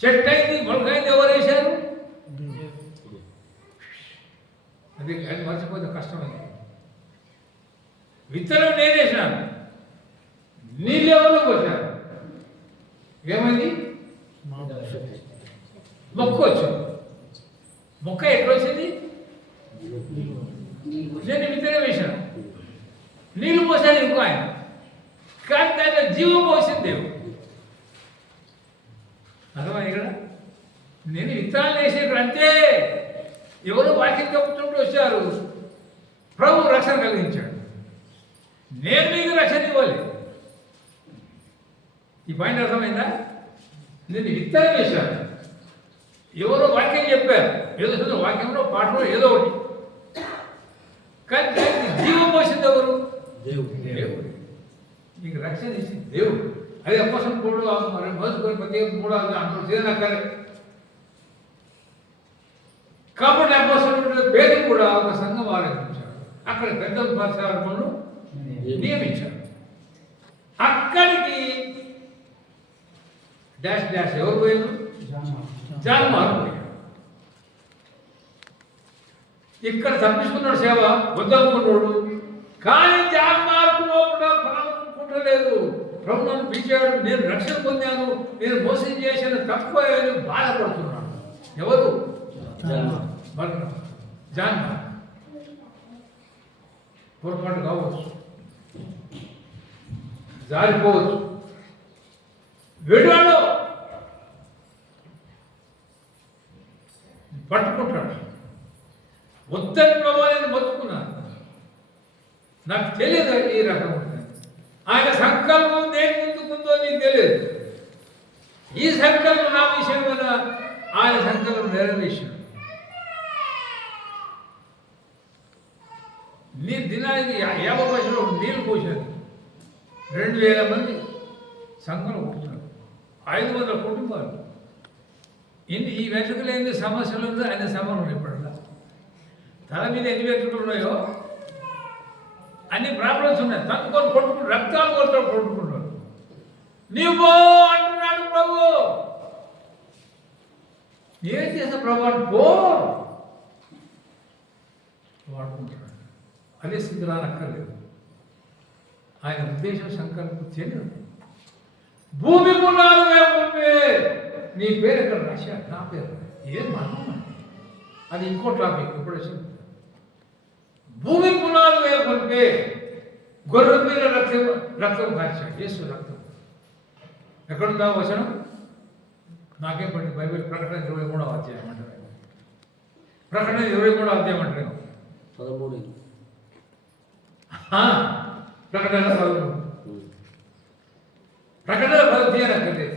చెట్టు అయింది, మొలకైంది. ఎవరు వేశారు? అది మర్చిపోతే కష్టమైంది. విత్తనం నేను వేశాను, నీళ్ళు ఎవరు పోశారు? ఏమైంది? మొక్క వచ్చింది. మొక్క ఎట్లా వచ్చింది? నేను విత్తనం వేశాను, నీళ్ళు పోసాడు ఇంకో ఆయన, కానీ దాంట్లో జీవం పోసింది దేవుడు. అర్థమా? ఇక్కడ నేను విత్తనాలు వేసేప్పుడు అంతే. ఎవరు వాక్యం చెప్పుకుంటూ వచ్చారు, ప్రభు రక్షణ కలిగించాడు. నేను మీకు రక్షణ ఇవ్వాలి. ఈ పాయింట్ అర్థమైందా? నేను విత్తనం వేశాను, ఎవరో వాక్యం చెప్పారు, ఏదో వాక్యంలో పాటలో ఏదో ఒకటి, కానీ దానికి జీవం పోసింది ఎవరు? దేవుడు. నీకు రక్షణ ఇచ్చింది దేవుడు. అదే అపోస్తలుడు కూడా మోసుకొని ప్రత్యేకం కూడా అంటారు చేయనక్కర్లే. కాబట్టి అపోస్తలుడు పేదలు కూడా ఒక సంఘం ఆరంభించాడు. అక్కడ పెద్దలు పరిచారకులను నియమించాడు. అక్కడికి డాష్ ఎవరు పోయారు? జాన్ మార్కు పోయాడు. ఇక్కడ తప్పించుకున్నాడు, సేవ వద్దనుకున్నాడు. కానీ జాన్ మార్కు లోపల పుట్టలేదు. ప్రభు నన్ను పిలిచాడు, నేను రక్షణ పొందాను, నేను మోసం చేసిన తక్కువ అని బాధపడుతున్నాను. ఎవరు? జాన్ పొరపాటు కావచ్చు, జారిపోవచ్చు, వెళ్ళాడు, పట్టుకుంటాడు. వద్దని ప్రభు నేను మొత్తుకున్నాను, నాకు తెలియదు ఈ రకం ఉంటుంది. ఆయన సంకల్పం దేని ముందుకుందో నీకు తెలియదు. ఈ సంకల్పం నా విషయం మీద ఆయన సంకల్పం నెరవేర్చాడు. నీ దినానికి 50 పైసలు నీళ్ళు పోసాడు. 2000 మంది సంఘంలో కూర్చున్నారు, 500 కుటుంబాలు. ఇన్ని ఈ వెంట్రుకలు ఎన్ని సమస్యలు ఉందో అన్ని సమస్యలు ఇప్పుడల్లా. తల మీద ఎన్ని వెంట్రుకలు ఉన్నాయో అన్ని ప్రాబ్లమ్స్ ఉన్నాయి. తనుకొని కొట్టుకుంటారు, రక్తాలు కొట్టుకుంటారు. నీవు అంటున్నాడు ప్రభు. ఏం చేసా ప్రభు అంటే పో వాడుకుంటున్నాడు. అదే స్థితి రానక్కర్లేదు. ఆయన ఉద్దేశం సంకల్పం తెలియదు. భూమి పునాలు వేయకుంటే నీ పేరు ఎక్కడ రాశా? నా పేరు ఏం మనం అది ఇంకో టాపిక్. ఇప్పుడు భూమి పునాలు వేయకుంటే గొర్రె మీద రక్తం కాల్చాడు. యేసు రక్తం ఎక్కడుందా వచనం? నాకేం పడింది? బైబిల్ ప్రకటన 23వ అధ్యాయం అంటారు. ప్రకటన 23వ అధ్యాయం అంటారు. 13. ప్రకటన 13. ప్రకటన 13 అక్కర్లేదు.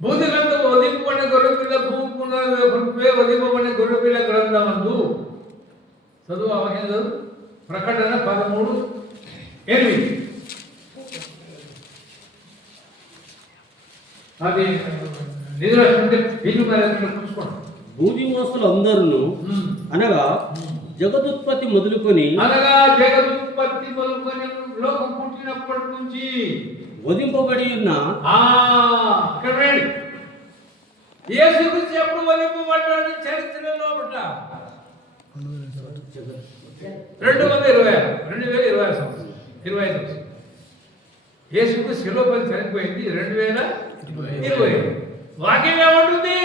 బూది గ్రంథం వధింపబడిన గొర్రెపిల్ల భూమి పునాలు వేయకుంటే వధింపబడిన గొర్రెపిల్ల గ్రంథమందు చదువు అవన్నీ చదువు. ప్రకటన 13:8. అది నిద్రస్తుంటే బిల్లు మీద చూసుకోండి. భూదివాసులు అందరూ అనగా జగదుత్పత్తి మొదలుకొని లోకం పుట్టినప్పటి నుంచి వధింపబడి ఉన్న యేసు క్రీస్తు ఎప్పుడు వధింపబడ్డాడు చరిత్రలో 2025 సంవత్సరం. యేసు క్రీస్తు శిలువపై చనిపోయింది 2025. వాక్యం ఏమంటుంది?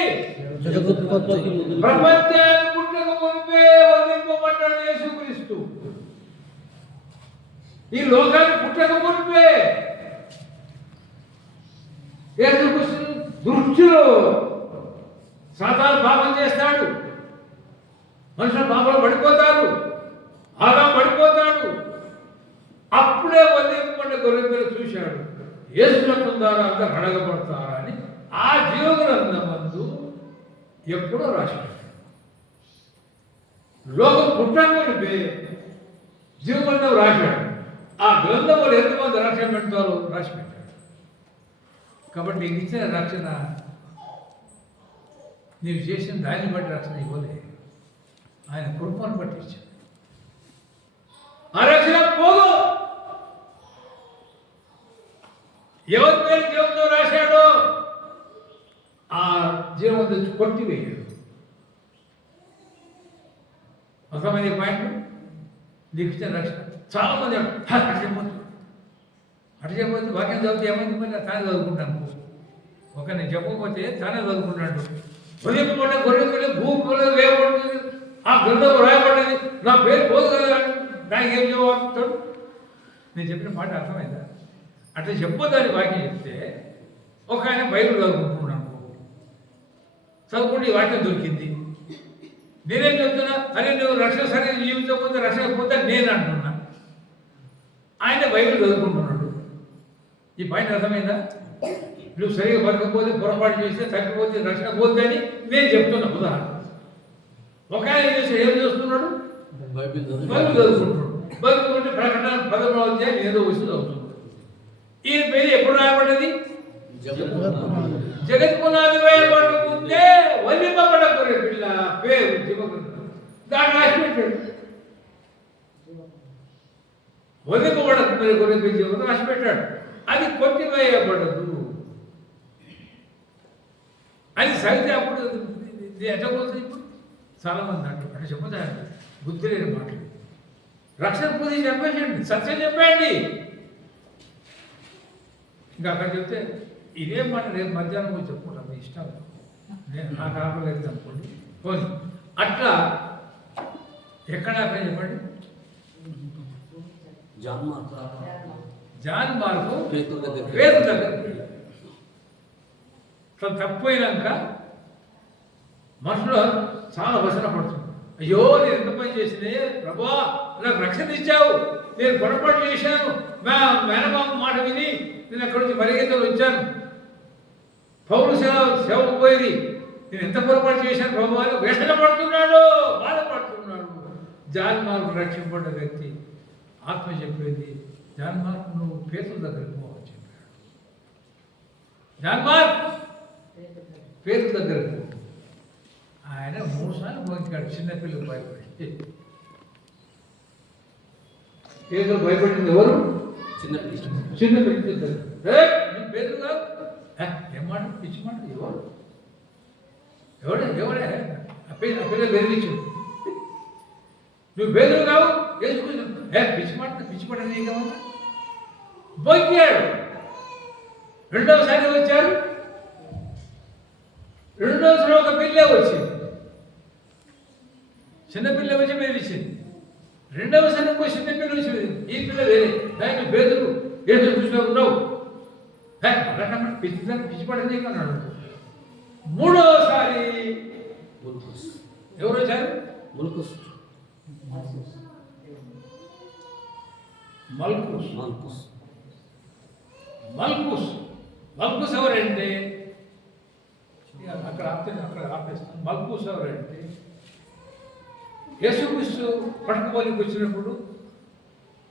ప్రపంచాన్ని పుట్టక మునిపే వధింపబడ్డాడు యేసు క్రీస్తు. ఈ లోకాన్ని పుట్టక మునిపే యేసు క్రీస్తు దృష్టిలో సాతాను పాపం చేస్తాడు, మనుషులు పాపంలో పడిపోతారు, ఆదాము పడిపోతాడు. అప్పుడే వధింపబడ్డ గొర్రెపిల్ల చూశాడు, యేసు రక్తం ద్వారా అంతా కడగబడతారా అని ఆ జీవగ్రంథమందు ఎప్పుడో రాశాడు. లోకం పుట్టకమునిపే జీవగ్రంథం రాశాడు. ఆ గ్రంథంలో ఎంతమంది రక్షణ పెడతారో రాసి పెట్టాడు. కాబట్టి నీకు ఇచ్చిన రక్షణ నీవు చేసిన దాన్ని బట్టి రక్షణ ఇవ్వలే, ఆయన కృపను బట్టి ఇచ్చాడు. ఆ రక్షణ పోదు. ఎవరి పేరు జీవంతో రాశాడో ఆ జీవం తెచ్చి కొట్టివేయాడు. అర్థమైంది పాయింట్? నీకు ఇచ్చిన రక్షణ. చాలా మంది అటు చెప్పొద్దు వాక్యం చదివితే ఏమైంది? మరి తానే చదువుకుంటాను. ఒక నేను చెప్పకపోతే తానే చదువుకుంటాడు. వదిలిపడ్డ గొర్రెపిల్ల భూమి వేయబడుతుంది, ఆ గ్రంథం రాయబడ్డది, నా పేరు పోదు కదా, దానికి ఏం జవాబుతాడు? నేను చెప్పిన మాట అర్థమైందా? అట్లా చెప్పొద్దని వాక్యం చెప్తే ఒక ఆయన బైబిల్ చదువుకుంటున్నాను, చదువుకుంటే ఈ వాక్యం దొరికింది. నేనేం చెప్తున్నా? అరే నువ్వు రక్షణ సరైన జీవితం పోతే రక్షణ పోతే నేను అంటున్నా. ఆయన బైబిల్ చదువుకుంటున్నాడు. ఈ పాయింట్ అర్థమైందా? నువ్వు సరిగా బతకపోతే, పొరపాటు చేస్తే, తగ్గిపోతే రక్షణ పోద్దని నేను చెప్తున్నా. ఉదాహరణ ఒక ఆయన చేస్తే ఏం చేస్తున్నాడు? బైబిల్ చదువుకుంటున్నాడు. బైబిల్ ఉంటే ప్రకటన 13వ అధ్యాయం ఏదో వస్తుంది అవుతుంది. ఈయన పేరు ఎప్పుడు రాయబడ్డది? జగత్ పునాది వేయబడకుందే వధింపబడ్డ గొర్రెపిల్ల పేరు జీవగ్రంథం. దాన్ని రాసి పెట్టాడు. వధింపబడ్డ గొర్రెపిల్ల జీవగ్రంథం రాసి పెట్టాడు. అది కొట్టివేయబడదు. అది సరిగ్గా అప్పుడు ఎట్లా పోతుంది? ఇప్పుడు చాలామంది అంటారు అంటే చెప్పదా బుద్ధి లేని మాటలు. రక్షణ పూర్తి చెప్పేసండి, సత్యం చెప్పండి. ఇంకా అక్కడ చెప్తే ఇదే మాట రేపు మధ్యాహ్నం పోయి చెప్పుకుంటాం, మీ ఇష్టం. నేను నాకు ఆపలేదు అనుకోండి పోనీ. అట్లా ఎక్కడ అక్కడ చెప్పండి. జాన్ మార్కు పేతురు దగ్గర తప్పిపోయినాక మనుషులు చాలా వసన పడుతుంది. అయ్యో నేను ఎంత పని చేసినే ప్రభా, నాకు రక్షణ ఇచ్చావు, నేను పొరపాటు చేశాను, మేనమామ మాట విని నేను అక్కడి నుంచి మరిగేతలు వచ్చాను, పౌరు సేవకు పోయి నేను ఎంత పొరపాటు చేశాను ప్రభు అని వేసన పడుతున్నాడు, బాధపడుతున్నాడు. జాన్ మార్కు రక్షింపబడ్డ వ్యక్తి ఆత్మ చెప్పింది, జాన్ మార్కు నువ్వు పేతురు దగ్గరికి పోవచ్చు చెప్పాడు. జాన్ మార్క్ పేతురు దగ్గరకు పో. ఆయన 3 సార్లు పోయించాడు చిన్నపిల్లలు భయపడి. పేతురు భయపడింది ఎవరు? చిన్నపిల్లలు. పేతురు కాదు ఏమాట పిచ్చి మాట ఎవడే ఆ పిల్ల బెదిరించు, నువ్వు పేదలు కావు పిచ్చిపడ నీ కావాలి పోయాడు. రెండవసారి వచ్చారు, రెండోసారి ఒక పిల్ల వచ్చింది, చిన్నపిల్ల వచ్చి బెదిరించింది. రెండవసారి ఇంకో చిన్నపిల్ల వచ్చింది, ఈ పిల్ల వేరే, దాన్ని పేదలు ఏదో చూస్తూ ఉన్నావు పిచ్చిపడ నీ కన్నాడు. మూడోసారి ఎవరు వచ్చారు? మల్కుస్ ఎవరంటే అక్కడ ఆపేస్తాను. మల్కుస్ ఎవరంటే యేసుక్రీస్తు పట్టుకోనికి వచ్చినప్పుడు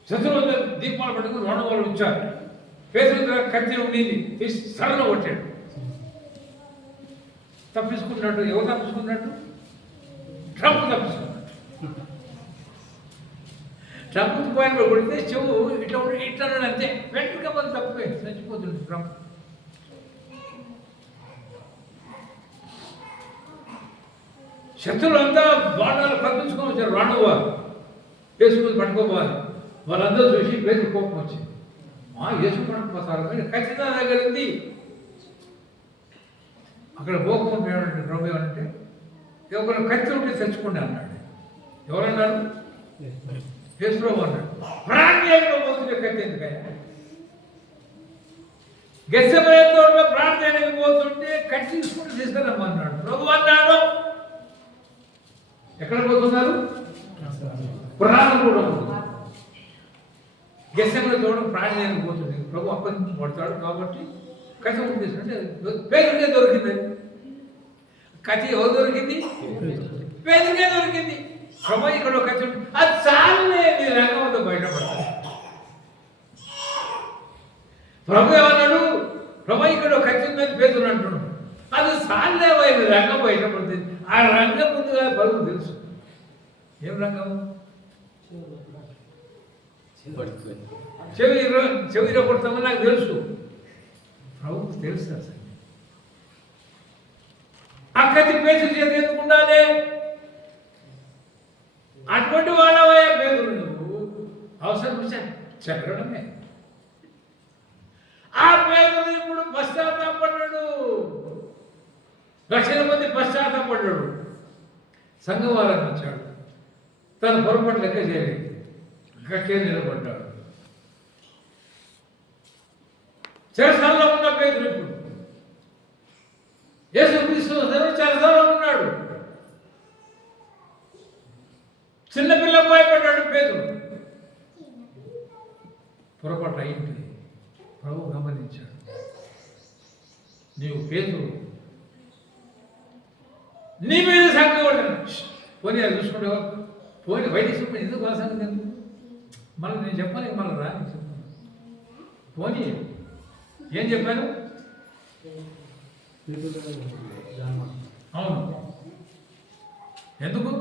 శత్రువుల దీపాలు పట్టుకుని 2 వాళ్ళు వచ్చారు. పేతురు కత్తి ఉండింది, తీసి సడలో కొట్టాడు. తప్పించుకున్నాడు. ఎవరు తప్పించుకున్నట్టు? ట్రంప్ తప్పించుకున్నాడు. ట్రంప్ పాయింట్ కొడితే చెవు ఇట్లా ఇట్లా అంతే, వెంటనే మనం తప్పిపోయి చచ్చిపోతుంది ట్రంప్. శత్రువులంతా బాణాలు కప్పించుకొని వచ్చారు. రాణువ యేసుని పట్టుకోపోవాలి. వాళ్ళందరూ చూసి పేదలు కోపం వచ్చింది. యేసు పట్టుకుపోతారు కానీ ఖచ్చితంగా దగ్గర ఉంది. అక్కడ పోకుండా ఏమంటే ప్రభు ఏమంటే ఎవరు కత్తి ఉంటే తెచ్చుకోండి అన్నాడు. ఎవరన్నారు? యేసు ప్రభు అన్నాడు. ప్రాణాయానికి పోతుంటే కత్తి ఎందుకయ్యా? గెత్సెమనే తోటలో ప్రాణాయానికి పోతుంటే కత్తి తీసుకుంటూ తీసుకురమ్మన్నాడు. ప్రభు అన్నాడు. ఎక్కడ పోతున్నారు? ప్రాణం కూడా గెత్సెమనే తోట ప్రాణాయానికి పోతుంది. ప్రభు అక్కడి నుంచి పడతాడు కాబట్టి కత్తి ఉంటే తీసుకుంటే పేదరికే దొరికింది. కత్తి ఎవరు దొరికింది? పేదరికే దొరికింది. ప్రభు ఇక్కడ కత్తి ఉంటుంది, అది చాలే నీ రంగంతో బయటపడతాడు. ప్రభు ఏమన్నాడు? ప్రభు ఇక్కడ కత్తి ఉందని పేదలు అంటున్నాడు, అది చాలే నీ రంగం బయటపడుతుంది. ఆ రంగం ముందుగా పరుగు తెలుసు. ఏం రంగం? చెవి కొడతామని నాకు తెలుసు. ప్రభుకు తెలుసు అసలు. ఆ కత్తి పేదలు చేతి ఎందుకు ఉండాలి? అటువంటి వాళ్ళవయ్యా పేదలు నువ్వు. అవసరం చెప్పడమే. ఆ పేదలు ఇప్పుడు పశ్చాత్తాపడ్డాడు. లక్షల మంది పశ్చాత్తాపడ్డాడు. సంఘవారానికి వచ్చాడు. తన పొరపాటు లెక్క చేయలేదు. గట్టిగా నిలబడ్డాడు. చెరసాలలో ఉన్న పేదలు ఇప్పుడు యేసుక్రీస్తు చెరసాలలో ఉన్నాడు. చిన్నపిల్ల భయపడ్డాడు పేదలు. పొరపాటు అయింది. ప్రభు గమనించాడు. నీవు పేదలు నీ మీద సంగ పోనీ అది చూసుకుంటావా? పోనీ బయట చూసుకుని ఎందుకు ఆ సంగతి ఎందుకు? మళ్ళీ నేను చెప్పాలి, మళ్ళీ రాని చెప్పాను. పోనీ ఏం చెప్పాను? అవును. ఎందుకు?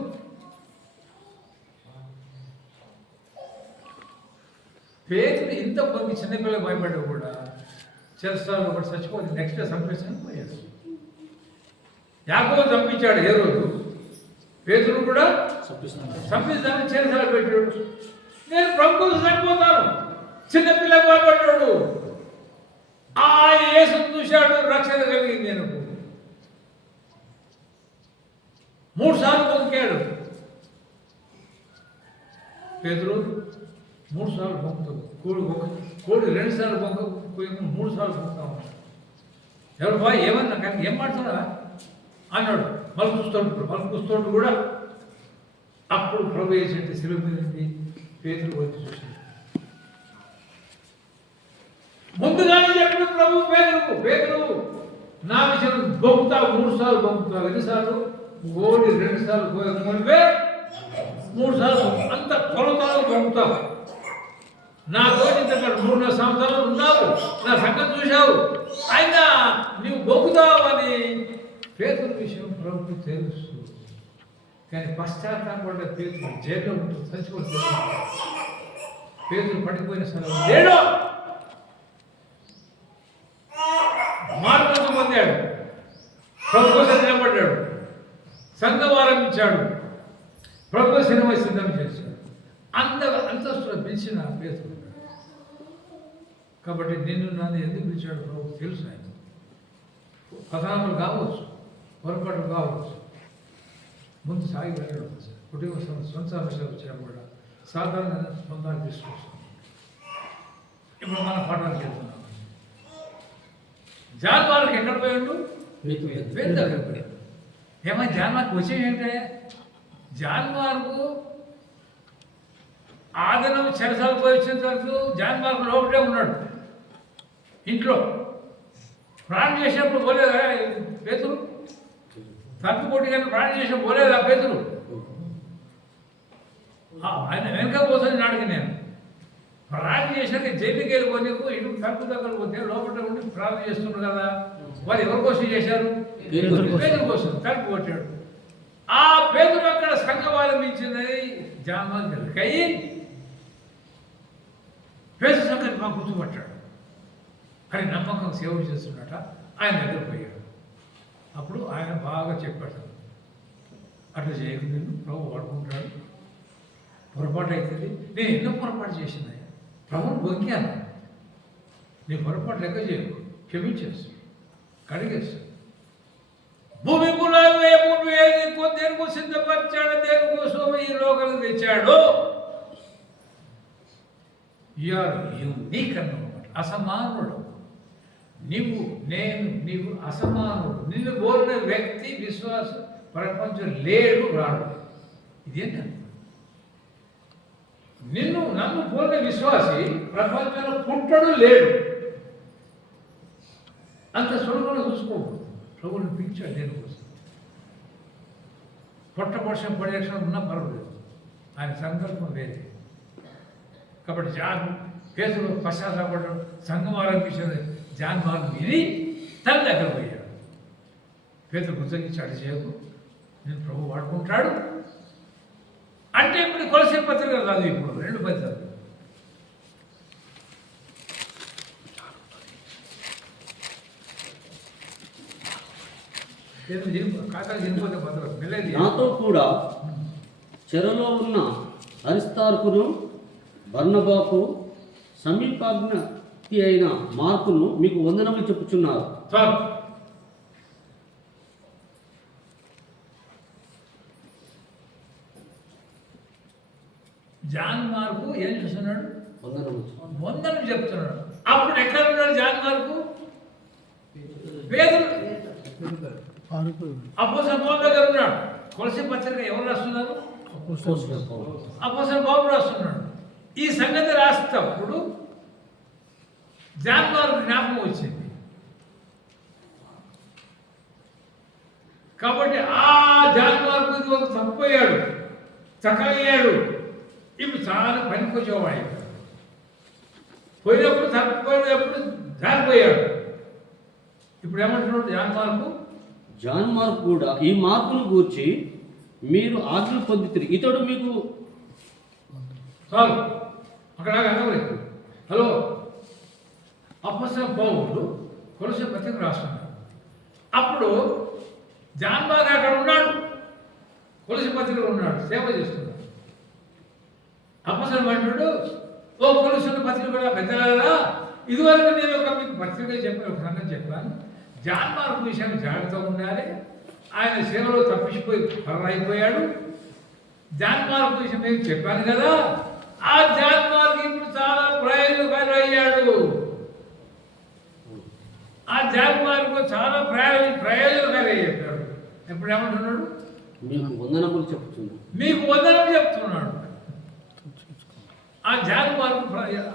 పేదలు ఇంత మంది చిన్నపిల్లలు భయపడ్డా కూడా చేస్తారు. ఒకటి చచ్చిపోతుంది, నెక్స్ట్ డే చంపేసాను పోయాడు. యాకోబు చంపించాడు ఏ రోజు, పేతురు కూడా చంపిస్తామని చేరసాల పెట్టాడు. నేను ప్రభు కోసం చనిపోతాను. చిన్నపిల్ల బాగుపడ్డాడు, ఆ యేసు చూశాడు, రక్షణ కలిగింది. నేను 3 సార్లు పొందాడు. పేతురు 3 సార్లు పొందుతావు, కోడి 2 సార్లు పొంగ 3 సార్లు పొందుతావు. ఎవరు బాయ్ ఏమన్నా కానీ ఏం మాట్లాడా అన్నాడు. మలుపుస్తోడు కూడా అప్పుడు ప్రభు వేసేంటి శిలువ మీద పేతురు వచ్చి చూశాడు. ముందుగానే చెప్పిన ప్రభు పేతురు నా విషయం బొంగుతావు, 3 సార్లు బొంగుతావు. ఎన్నిసార్లు? కోడి 2 సార్లు మునిపే 3 సార్లు అంత కొలతాలు బొంగుతావు. నా తోటి 3 సంవత్సరాలు ఉన్నావు, నా సంగతి చూశావు, అయినా నీవు బొంగుతావు అని పేతురు విషయం ప్రభుత్వం తెలుసు. కానీ పశ్చాత్తాపడ్డ పేతురు జైల్లో ఉంటుంది, చచ్చిపోతుంది. పేతురు పడిపోయిన స్థలం లేడు. మార్గం పొందాడు, ప్రభు కోసం నిలబడ్డాడు, సంఘం ఆరంభించాడు, ప్రభు సినిమా సిద్ధం చేశాడు. అంతస్తులో పిలిచిన పేతురు. కాబట్టి నిన్ను నన్ను ఎందుకు పిలిచాడు ప్రభు తెలుసు. ఆయన కథనాలు కావచ్చు, పొరపాట్లు కావచ్చు, ముందు సాగి వెళ్ళడం కుటుంబ సొంత సమస్యలు వచ్చినా కూడా సాధారణంగా సొంతాలు తీసుకొస్తాం. ఇప్పుడు మన పాఠానికి వెళ్తున్నాం. జాన్ మార్క్ ఎక్కడ పోయాడు? ఏమైనా జాన్ మార్క్ వచ్చేయంటే జాన్ మార్కు ఆదనం చెరసాలు పోయి వచ్చిన తర్వాత జాన్ మార్క్ లోపలే ఉన్నాడు, ఇంట్లో ప్రాణం చేసినప్పుడు పోలేదా పేతురు? తప్పుకోటి కానీ ప్రాణం చేసినప్పుడు పోలేదా పేతురు? ఆయన వెనక పోతుంది నాడికి. నేను ప్రార్థన చేసినాక జైలుకి వెళ్ళిపోతే ఇటు తప్పు దగ్గర పోతే లోపల ఉండి ప్రార్థన చేస్తున్నారు కదా. వారు ఎవరి కోసం చేశారు? పేదల కోసం. తలుపు కొట్టాడు. ఆ పేదలు అక్కడ సంఘం ఆరంభించినది జాన్ మార్క్ అయ్యి పేద సంగతి మాకు గుర్తుపట్టాడు. కానీ నమ్మకం సేవ చేస్తున్నట ఆయన దగ్గర పోయాడు. అప్పుడు ఆయన బాగా చెప్పాడు, అట్లా చేయకు, నేను ప్రభు వాడుకుంటాడు, పొరపాటు అవుతుంది. నేను ఎన్నో పొరపాటు చేసింది, ప్రభుని బొంకాను, నీ పొరపాటు లెక్క చేయకు, క్షమించేస్తాను, కడిగేస్తాను. భూమి దేనికి సిద్ధపరిచాడు, దేనికోసం ఈ లోకాలకు తెచ్చాడు. యూఆర్ యూనిక్ అన్నమాట, అసమానుడు. నీవు అసమానుడు. నిన్ను కోరిన వ్యక్తి విశ్వాసం ప్రపంచం లేడు, రాడు. ఇదేంటంటే నన్ను కోరిన విశ్వాసి ప్రపంచంలో పుట్టడు, లేడు. అంత సులభంగా చూసుకోకూడదు. ప్రభుని పిలిచాడు దేనికోసం. పొట్టపక్షం పడేక్షణ ఉన్నా పర్వాలేదు, ఆయన సంకల్పం వేరే. కాబట్టి పేతురు పశ్చాత్తాపడ్డాడు, సంఘం ఆరంభించాడు. జాన్ మార్క్ విని తన దగ్గర పోయాడు. పేతురు కృతజ్ఞించి అటు చేయకు, నేను ప్రభు వాడుకుంటాడు అంటే ఇప్పుడు కొలసే పత్రిక కాదు, ఇప్పుడు 2 పత్రికలు. నాతో కూడా చెరలో ఉన్న అరిస్తార్కును బర్నబాకు సమీపాజ్ఞి అయిన మార్కును మీకు వందనములు చెప్పుచున్నారు. జాన్ మార్కు ఏం చేస్తున్నాడు? వందనం చెప్తున్నాడు. అప్పుడు ఎక్కడ ఉన్నాడు జాన్ మార్కు? పేతురు అపోస్తలుల పౌలు దగ్గర ఉన్నాడు. కొలసీ పత్రిక ఎవరు రాస్తున్నారు? అపోస్తలుల పౌలు రాస్తున్నాడు. ఈ సంగతి రాసేటప్పుడు జాన్ మార్కు జ్ఞాపకం వచ్చింది. కాబట్టి ఆ జాన్ మార్కు ఒక తప్పిపోయాడు, చక్కయ్యాడు. ఇప్పుడు చాలా పనికొచ్చేవాడు. పోయినప్పుడు తప్పిపోయినప్పుడు జారిపోయాడు. ఇప్పుడు ఏమంటున్నాడు జాన్ మార్కు కూడా ఈ మార్కును గూర్చి మీరు ఆజ్ఞలు పొందితిరి, ఇతడు మీకు చాలు అక్కడ అనవలేదు. హలో, అపోస్తలుల పౌలు కొలసీ పత్రిక రాస్తున్నాడు. అప్పుడు జాన్ మార్కు అక్కడ ఉన్నాడు, కొలసీ పత్రికలో ఉన్నాడు, సేవ చేస్తున్నాడు. అపసరం అంటుడు, ఓ కొలుసున్న పత్రిక పెద్దలారా, ఇదివరకు నేను ఒక మీకు పత్రిక చెప్పాను, ఒక సంగతి చెప్పాను. జాన్ మార్కు విషయం జాగ్రత్తగా ఉండాలి. ఆయన సేవలో తప్పించిపోయి పర్రైపోయాడు. జాన్ మార్కు విషయం నేను చెప్పాను కదా, ఆ జాన్ మార్కు ఇప్పుడు చాలా ప్రయోజనకారు అయ్యాడు. ఆ జాన్ మార్కు చాలా ప్రయోజనకారి చెప్పాడు. ఎప్పుడు ఏమంటున్నాడు? మీకు వందనములు చెప్పుచున్నాను. మీకు వందనం చెప్తున్నాడు. ఆ జాన్ మార్కు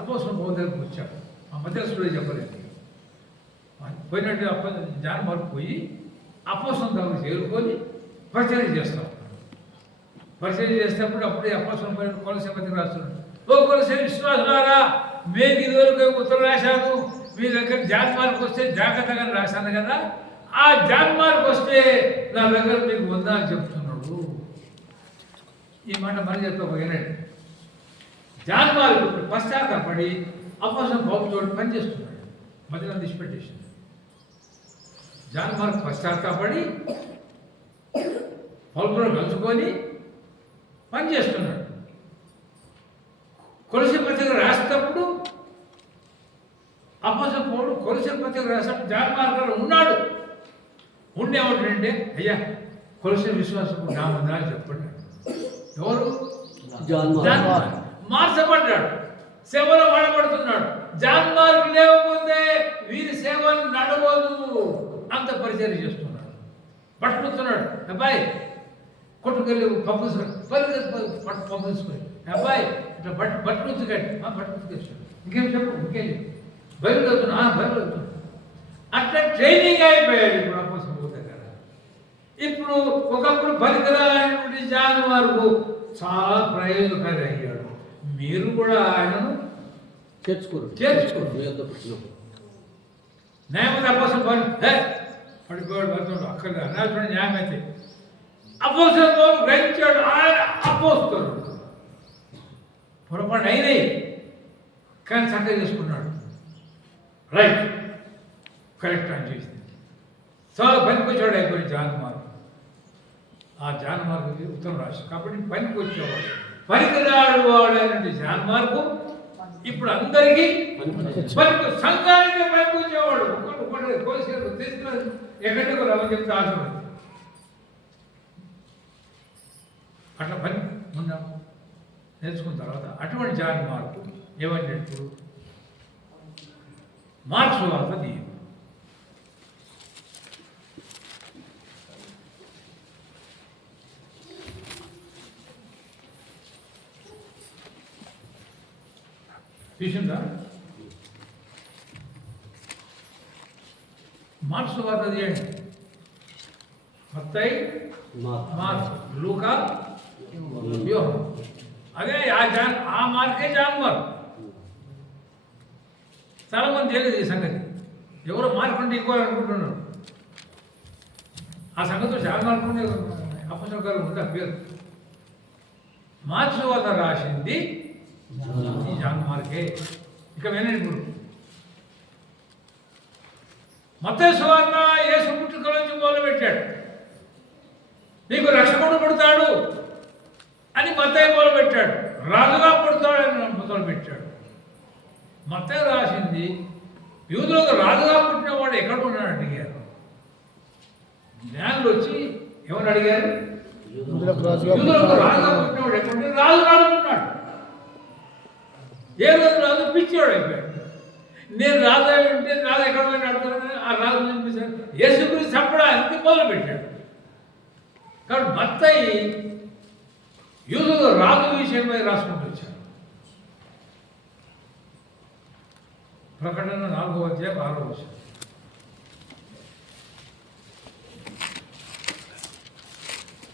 అపోస్తలుల పౌలు దగ్గరికి వచ్చాడు. ఆ మధ్యస్థుడే చెప్పలేదు. పోయినట్టు జాన్ మార్కు పోయి అపోస్తలుల దగ్గరికి చేరుకొని పరిచయం చేస్తాం. పరిచయం చేసేటప్పుడు అప్పుడే అపోస్తలుల పైన కొలసీ పత్రిక రాస్తున్నాడు. ఓ కొలసీ విశ్వాసులారా, మీకు ఇదివరకు ఉత్తరం రాశాను, మీ దగ్గర జాన్ మార్కు వస్తే జాగ్రత్తగా రాశాను కదా, ఆ జాన్ మార్కు వస్తే నా దగ్గర మీకు వందనాలు చెప్తున్నాడు. ఈ మాట మరి చెప్పబోయినాడు. జాన్ మార్కు పశ్చాత్తాపడి అపోస్తలుల పౌలుతో పనిచేస్తున్నాడు. మధ్యలో దిష్పెట్టేసింది. జాన్ మార్కు పశ్చాత్తాపడి పౌలుతో కలుసుకొని పనిచేస్తున్నాడు. కొలసీ పత్రిక రాసేటప్పుడు అపోస్తలుల పౌలు కొలసీ పత్రిక రాసేటప్పుడు జాన్ మార్కులో ఉన్నాడు. ఉండేవాడంటే, అయ్యా కొలసీ విశ్వాసం నా వందనాలు చెప్పండి. ఎవరు? John mark. మార్చబడ్డాడు, సేవలో వాడబడుతున్నాడు. జాన్ మార్కు లేకపోతే వీరి సేవలు నడవదు. అంత పరిచయం చేస్తున్నాడు. పట్టుకుతున్నాడు. అబ్బాయి కొట్టుకెళ్ళి పంపించుకోండి, పంపించుకోండి. అబ్బాయి ఇట్లా బట్టుకుచ్చుకండి, బట్టుకుచ్చుకొచ్చాడు. ఇంకేం చెప్పు, ఇంకేం బయలు వెళ్తున్నా, బయలు వెళ్తున్నాడు. అట్లా ట్రైనింగ్ అయిపోయాడు ఇప్పుడు అపోస్తలుల పౌలు దగ్గర. ఇప్పుడు ఒకప్పుడు పనికిరానటువంటి జాన్ మార్కు చాలా ప్రయోజనకారి అయ్యాడు. మీరు కూడా ఆయనను చేర్చుకోరు. మీ యొద్దకు వచ్చినప్పుడు న్యాయమంది అపోస్తలుల పౌలు పడిపోయాడు, పడుతున్నాడు. అక్కడ అనాల్సిన న్యాయం అయితే అపోస్తలుల పౌలు గ్రహించాడు. ఆయన అపోస్తలుడు. పొరపాటు అయినాయి కానీ చక్కగా చేసుకున్నాడు. రైట్, కరెక్ట్ అని చేసింది. చాలా పనికొచ్చాడు అయిపోయి జాన్ మార్కు. ఆ జాన్ మార్కుకి ఉత్తరం రాశాడు. కాబట్టి పనికి వచ్చేవాడు, పనికిరాడు వాడైనటువంటి జాన్ మార్కు ఇప్పుడు అందరికీ సంఘానికి పనికి వచ్చేవాడు. ఒకటి కోసి తీసుకుని ఎక్కడికి రమ్మని చెప్తే ఆశపడి అట్లా పని ఉన్నాం. నేర్చుకున్న తర్వాత అటువంటి జాన్ మార్కు ఏమంటే మార్క్స్ సువార్త తీయం. తీసిందా? మార్క్స్ సువార్త తీయండి. మత్తయి, మార్కు, లూకా, యోహాను. అదే ఆ మార్కే జాన్ మార్కు. చాలా మంది తెలియదు ఈ సంగతి. ఎవరో మార్కు అంటే ఎక్కువ అనుకుంటున్నారు. ఆ సంగతిలో జాన్ మార్కు అపోస్తలుల గారు ఉందా పేరు. మార్క్స్ సువార్త రాసింది ఈ జాన్ మార్కే. ఇక వినండి. ఇప్పుడు మత్తయి సువార్త యేసు పుట్టుక నుంచి మొదలుపెట్టాడు. నీకు రక్షకుడు పుడతాడు అని మత్తయి మొదలుపెట్టాడు. రాజుగా పుడతాడని మొదలుపెట్టాడు. మత్తయి రాసింది యూదులకు రాజుగా పుట్టిన వాడు ఎక్కడ ఉన్నాడు అడిగారు. జ్ఞానులు వచ్చి ఎవరు అడిగారు? యూదులకు రాజుగా పుట్టినవాడు ఎక్కడ? రాజు అడుగుతున్నాడు. ఏ రోజు రాజు పిచ్చివాడు అయిపోయాడు. నేను రాజు ఉంటే రాజు ఎక్కడ పోయినా అడుగుతున్నాను. ఆ రాజు చూపించాడు. యేసు గురించి చెప్పడానికి మొదలుపెట్టాడు. కాబట్టి మత్తయి యూదులు రాజు విషయమై రాసుకుంటూ వచ్చాడు. ప్రకటన 4వ అధ్యాయం 6వ వచనం.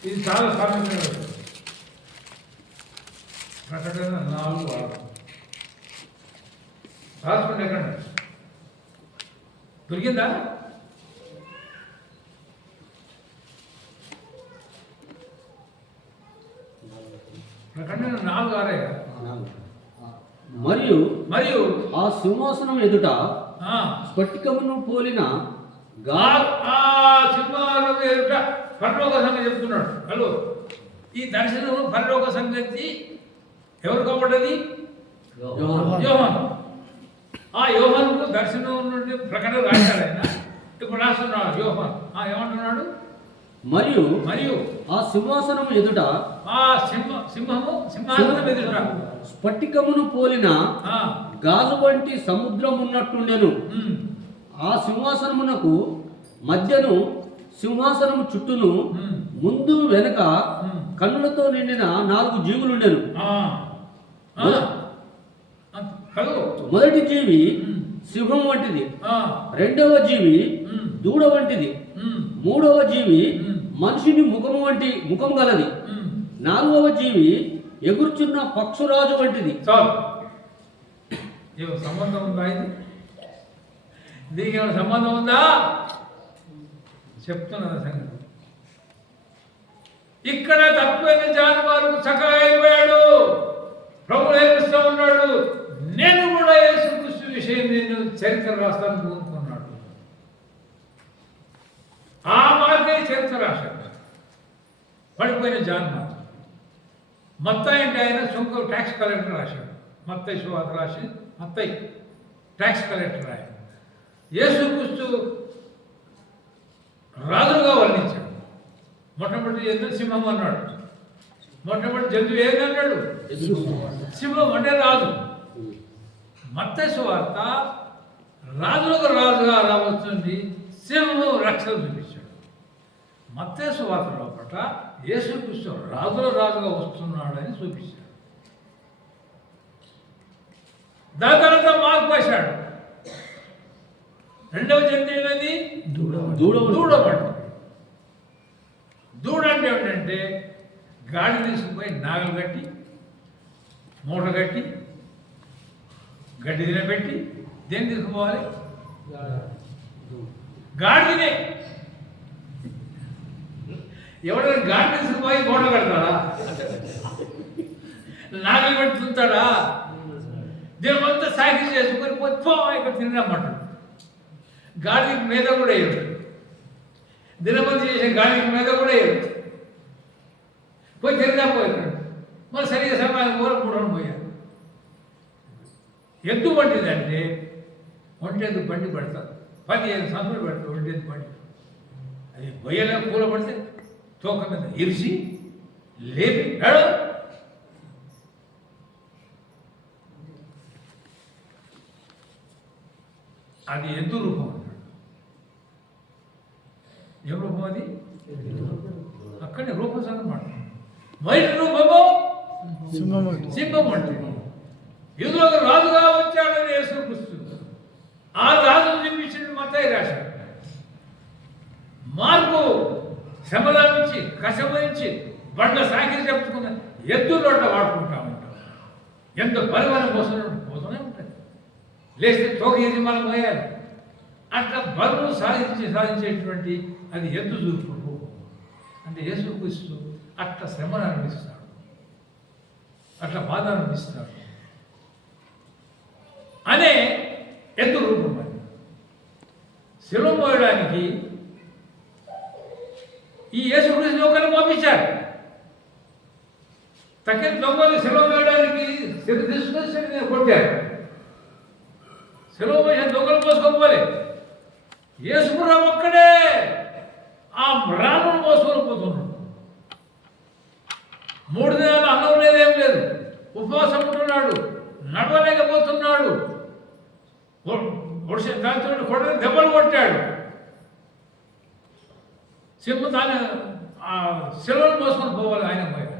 ఇది చాలా సామెతమైన ప్రకటన 4:6 రాసుకోండి. ఎక్కడ దొరికిందా? ప్రకటన 4:6. మరియు మరియు ఆ సింహాసనం ఎదుట స్ఫటికమును పోలిన ఆ సింహాసనం ఎదుట పరలోక సంగతి చెప్తున్నాడు. హలో, ఈ దర్శనం పరలోక సంగతి ఎవరు కాబట్టది? యోహాను. యోహాను. ఆ యోహానుకు దర్శనం నుండి ప్రకటన రాశాడు ఆయన. ఇప్పుడు రాస్తున్నాడు యోహాను. ఏమంటున్నాడు? మరియు మరియు ఆ సింహాసనము ఎదుట ఆ సింహాసనం ఎదుట స్ఫటికమును పోలిన ఆ, గాజు వంటి సముద్రం ఉన్నట్టుండెను. ఉమ్, ఆ సింహాసనమునకు మధ్యను సింహాసనము చుట్టూను ఉమ్, ముందు వెనక ఉమ్. కన్నులతో నిండిన 4 జీవులుండెను. ఆ, ఆ, కలుగు. మొదటి జీవి ఉమ్, సింహం వంటిది, ఆ, రెండవ జీవి ఉమ్, దూడ వంటిది, ఉమ్, మూడవ జీవి ఉమ్. మనిషిని ముఖం గలది, ఉమ్. 4వ జీవి ఎగుర్చున్న పక్షురాజు వంటిది. చాలు. ఏమో సంబంధం ఉందా ఇది? దీనికి ఏమైనా సంబంధం ఉందా? చెప్తున్నది సంగతి. ఇక్కడ తక్కువైన జానువారుకు చక్కగా అయిపోయాడు. ప్రభు నేర్పిస్తూ ఉన్నాడు. నేను కూడా యేసుక్రీస్తు విషయం నేను చరిత్ర రాస్తాను కోరుకున్నాడు. ఆ మార్గే చరిత్ర రాశాడు. పడిపోయిన జానువారు. మత్తయి అంటే ఆయన ట్యాక్స్ కలెక్టర్ రాశాడు. మత్తయి సువార్త రాసి మత్తయి ట్యాక్స్ కలెక్టర్ ఆయన. యేసుక్రీస్తు రాజుగా వర్ణించాడు. మొట్టమొదటి ఎందుకు సింహం అన్నాడు. మొట్టమొదటి జంతువు ఏదన్నాడు? సింహం అంటే రాజు. మత్తయి సువార్త రాజులకు రాజుగా రావచ్చుంది, సింహం రక్షణ చూపించాడు. మత్తయి సువార్త లోపల యేసుక్రీస్తు రాజుల రాజుగా వస్తున్నాడని చూపించాడు. దాని తర్వాత మార్పు వేశాడు. రెండవ జంతువు ఏమది? దూడపట్టు. దూడ అంటే ఏమిటంటే గాడి తీసుకుపోయి నాగలు కట్టి మూట కట్టి గడ్డి తినబెట్టి దేన్ని తీసుకుపోవాలి? గాడిదనే. ఎవడైనా గాడి తీసుకుపోయి మూట కడతాడా? నాగలు పెట్టి తుంటాడా? దీని మొత్తం సాగి చేసుకొని పోయి ఇక్కడ తినమంటాడు. గాడికి మీద కూడా వేయడు. దినమంతి చేసే గాడికి మీద కూడా వేయడు. పోయి తిరిగిపోయాడు. మరి సరిగ్గా సమయానికి కూడా పోయారు. ఎద్దు వంటిదంటే ఒంటెద్దు బండి పడతారు. 15 సంవత్సరాలు పెడతారు ఒంటెద్దు బండి. అది బొయ్యలో పూల పడితే తోక మీద ఇరిసి లేపి నడు. అది ఎద్దు రూపం అన్నాడు. ఏం రూపం అది? అక్కడే రూపం అన్నమాట. మొదటి రూపము సింహం అంటే యూదులకు రాజుగా వచ్చాడని యేసుక్రీస్తు. ఆ రాజును చూపించింది మత్తయి రాశాడు. మార్పు శ్రమలాపించి కష్టపరించి బండ్ల సాకిరి చెప్పుకున్న ఎద్దులోట వాడుకుంటా ఉంటాం. ఎంత బరువైన పోతూనే ఉంటుంది. లేస్తే తోక ఎది మనం పోయాలి. అట్లా బరువు సాధించేటువంటి అది ఎద్దు చూపు రూపం. అంటే యేసుక్రీస్తు అట్లా శ్రమను అనిపిస్తాడు, అట్లా బాధ అనిపిస్తాడు అనే ఎద్దు రూపం. అది శిలువ మోయడానికి ఈ యేసుక్రీస్తు ఒకరిని పంపించారు. తక్కిన దొంగలు శిలువ మోయడానికి తీసుకొచ్చి కొట్టారు. శిలువ మోసిన దొంగలు మోసుకోపోలే. యేసుప్రభు ఒక్కడే ఆ రామును మోసుకొని పోతున్నాడు. 3 దినాలు అన్నం లేదేం లేదు, ఉపవాసం ఉంటున్నాడు, నడవలేకపోతున్నాడు. దాంతో కొట్టని దెబ్బలు కొట్టాడు. సింహ తాను ఆ శిలువను మోసుకొని పోవాలి. ఆయన పోయాడు.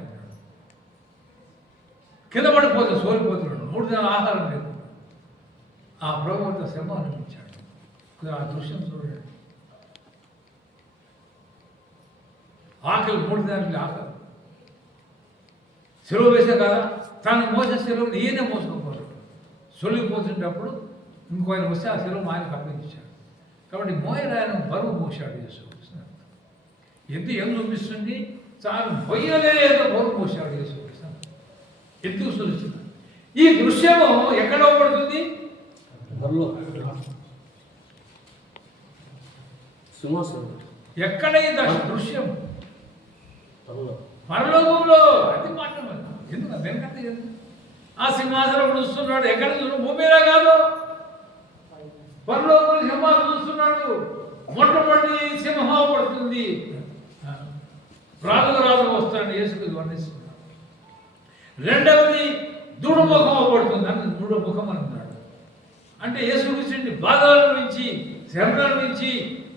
కింద పడిపోతే సోలిపోతున్నాడు. 3 దినాలు ఆహారం లేదు. ఆ ప్రభు అంత శ్రమ అనిపించాడు. ఆ దృశ్యం చూడండి. ఆకలి 3 దినాలకి ఆకలి. సెలవు వేసే కదా తను మోసే సెలవుని ఈయనే మోసుకుపోతాడు. సొలిగిపోతున్నప్పుడు ఇంకో ఆయన వస్తే ఆ సెలవు ఆయనకు అప్పగించాడు. కాబట్టి మోయరాయన బరువు మోసాడు యేసు. ఎద్దు ఏం చూపిస్తుంది? చాలా మొయ్యలేదు బరువు మోసాడు యేసు. ఎందుకు చూస్తుంది? ఈ దృశ్యము ఎక్కడ పడుతుంది? ఎక్కడ ఈ దృశ్యం? పరలోకంలో. అది మాట ఎందుకు వెనకంటే ఆ సింహాసనం చూస్తున్నాడు. ఎక్కడ చూస్తున్నాడు? భూమి మీద కాదు, పరలోకంలో సింహాసనం చూస్తున్నాడు. మొట్టమొదటి సింహం పడుతుంది, రాజు వస్తాడు, యేసుకు వర్ణిస్తున్నాడు. రెండవది దూడముఖం పడుతుంది, అంటే దూడముఖం అన్నాడు. అంటే యేసుక్రీస్తుని బాధల నుంచి, శ్రమల నుంచి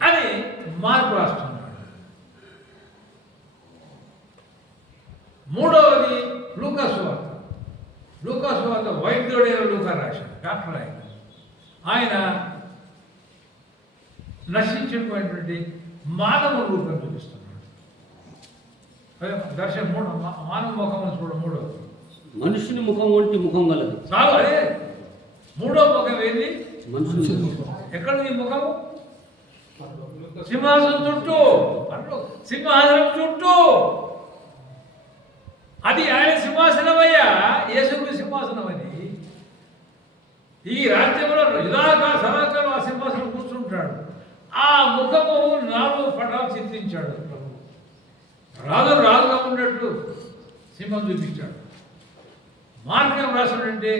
అని మార్పు రాస్తున్నాడు. మూడవది లూకా సువార్త. లూకా సువార్త వైద్యుడైన లూకా రాశాడు, డాక్టర్ ఆయన నశించినటువంటి మానవ రూపం చూపిస్తున్నాడు. దర్శనం మూడు, మానవ ముఖం చూడ మూడవది మనుషుని ముఖం వంటి ముఖం గలదు. చాలు, అదే మూడో ముఖం ఏంది? మనుషుని ఎక్కడ ఈ ముఖము? సింహాసనం చుట్టూ, సింహాసనం చుట్టూ. అది ఆయన సింహాసనమయ్యా, యేసుకు సింహాసనం అని. ఈ రాజ్యంలో సదాకాలం ఆ సింహాసనం కూర్చుంటాడు. ఆ ముఖము 4 పటాలు చిత్రించాడు ప్రభు. రాజుగా ఉన్నట్టు సింహం చూపించాడు. మార్గం రాసుడంటే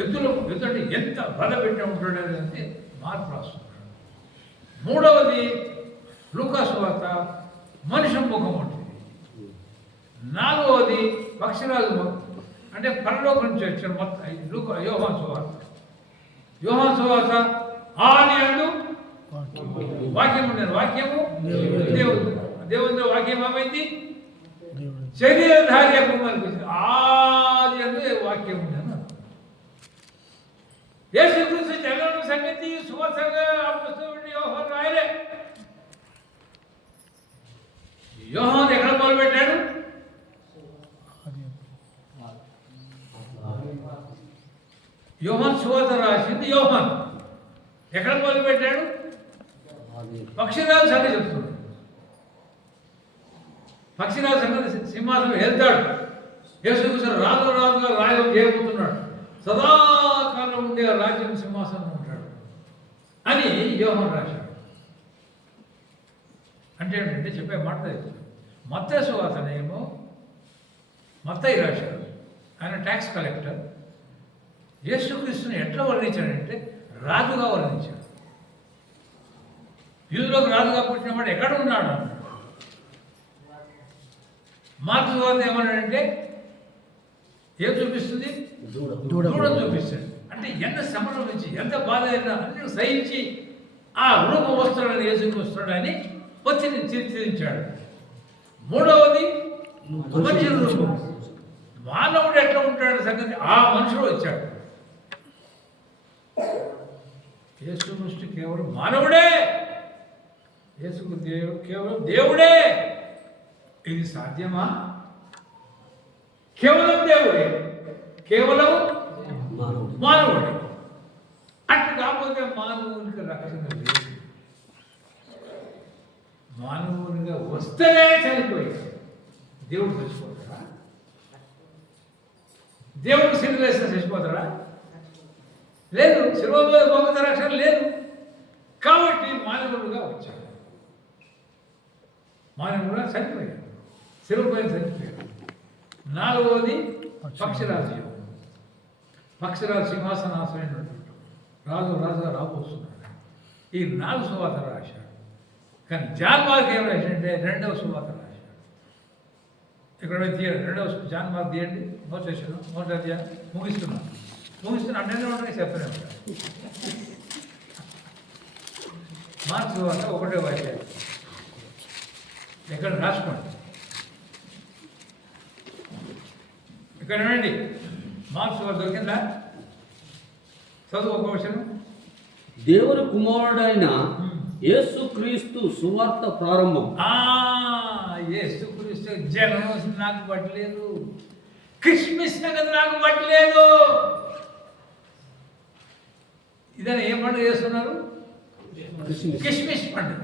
ఎద్దుంటే ఎంత బల పెట్టి ఉంటాడు అంటే మార్పు రాస్తున్నాడు. మూడవది లూకా సువార్త మనిషి ముఖం ఉంటుంది. నాలుగవది పక్షిరాజు ముఖం, అంటే పరలోకం నుంచి వచ్చాడు. మొత్తం యోహాను సువార్త ఆది అందు వాక్యం ఉండేది, వాక్యము దేవుడితో వాక్యం ఏమైంది? శరీరధారి మనకు ఆది అందు వాక్యం ఉండేది. యేసుక్రీస్తు జగన్ సంగతి సువార్తగా యోహాను రాయలే. యోహాను ఎక్కడ మొదలుపెట్టాడు? యోహాను సువార్త రాసింది యోహాను. ఎక్కడ మొదలుపెట్టాడు? పక్షిరాజు సంగతి చెప్తున్నాడు. పక్షిరాజు సంగతి సింహాసనం వెళ్తాడు. యేసుక్రీస్తు రాజుగా రాజ్యం చేయబోతున్నాడు. సదాకాలం ఉండే రాజ్యం సింహాసనం ఉంటాడు అని యోహాను రాశాడు. అంటే ఏంటంటే చెప్పే మాట మత్తయి సువార్తనేమో మత్తయి రాశాడు. ఆయన ట్యాక్స్ కలెక్టర్. యేసుక్రీస్తుని ఎట్లా వర్ణించాడంటే రాజుగా వర్ణించాడు. యూదులోకి రాజుగా పుట్టినవాడు ఎక్కడ ఉన్నాడు అన్నాడు. మార్కు సువార్త ఏమన్నాడంటే ఏం చూపిస్తుంది? దూడను చూపిస్తాడు. అంటే ఎంత శ్రమల నుంచి, ఎంత బాధ అయినా అన్ని సహించి ఆ రూపం వస్తాడని, యేసుకు వస్తాడని వచ్చి తీర్చిదించాడు. మూడవది మనిషి రూపం. మానవుడు ఎట్లా ఉంటాడు సంగతి ఆ మనుషుడు వచ్చాడు. యేసుక్రీస్తు కేవలం మానవుడే, యేసుకు కేవలం దేవుడే. ఇది సాధ్యమా? కేవలం దేవుడే, కేవలం మానవుడే. అట్లా కాకపోతే మానవునికి రక్షణ లేదు. మానవునిగా వస్తేనే చనిపోయాడు. దేవుడు చచ్చిపోతాడా? దేవుడు సిలువ వేస్తే చచ్చిపోతాడా? లేదు. శిలువలో భౌతిక రక్షణ లేదు. కాబట్టి మానవుడుగా వచ్చాడు. మానవుడుగా చనిపోయాడు, శిలువపై చనిపోయాడు. నాలుగవది పక్షిరాజు. పక్షిరాజు సింహాసనాశ్రయం రాజుగా రాబోతున్నాడు. ఈ 4 సువార్తలు రాశాడు. కానీ జాన్ మార్క్ ఏం రాశాడంటే 2వ సువార్త రాశాడు. ఇక్కడ తీయండి, 2వ జాన్ మార్క్ తీయండి. మొదటి అధ్యాయం ముగిస్తున్నా అంటే ఉంటాయి, చెప్తూనే ఉంటాయి. మార్క్ సువార్త 1వ అధ్యాయం ఇక్కడ రాసుకోండి. ఇక్కడ ఏమండి మార్క్ సువార్త దొరికిందా? చదువు ఒక విషయం. దేవుని కుమారుడైన యేసుక్రీస్తు సువార్త ప్రారంభం. యేసుక్రీస్తు జనం నాకు పట్టలేదు, క్రిస్మస్ సంగతి నాకు పట్టలేదు. ఇదని ఏ పండుగ చేస్తున్నారు? క్రిస్మస్ పండుగ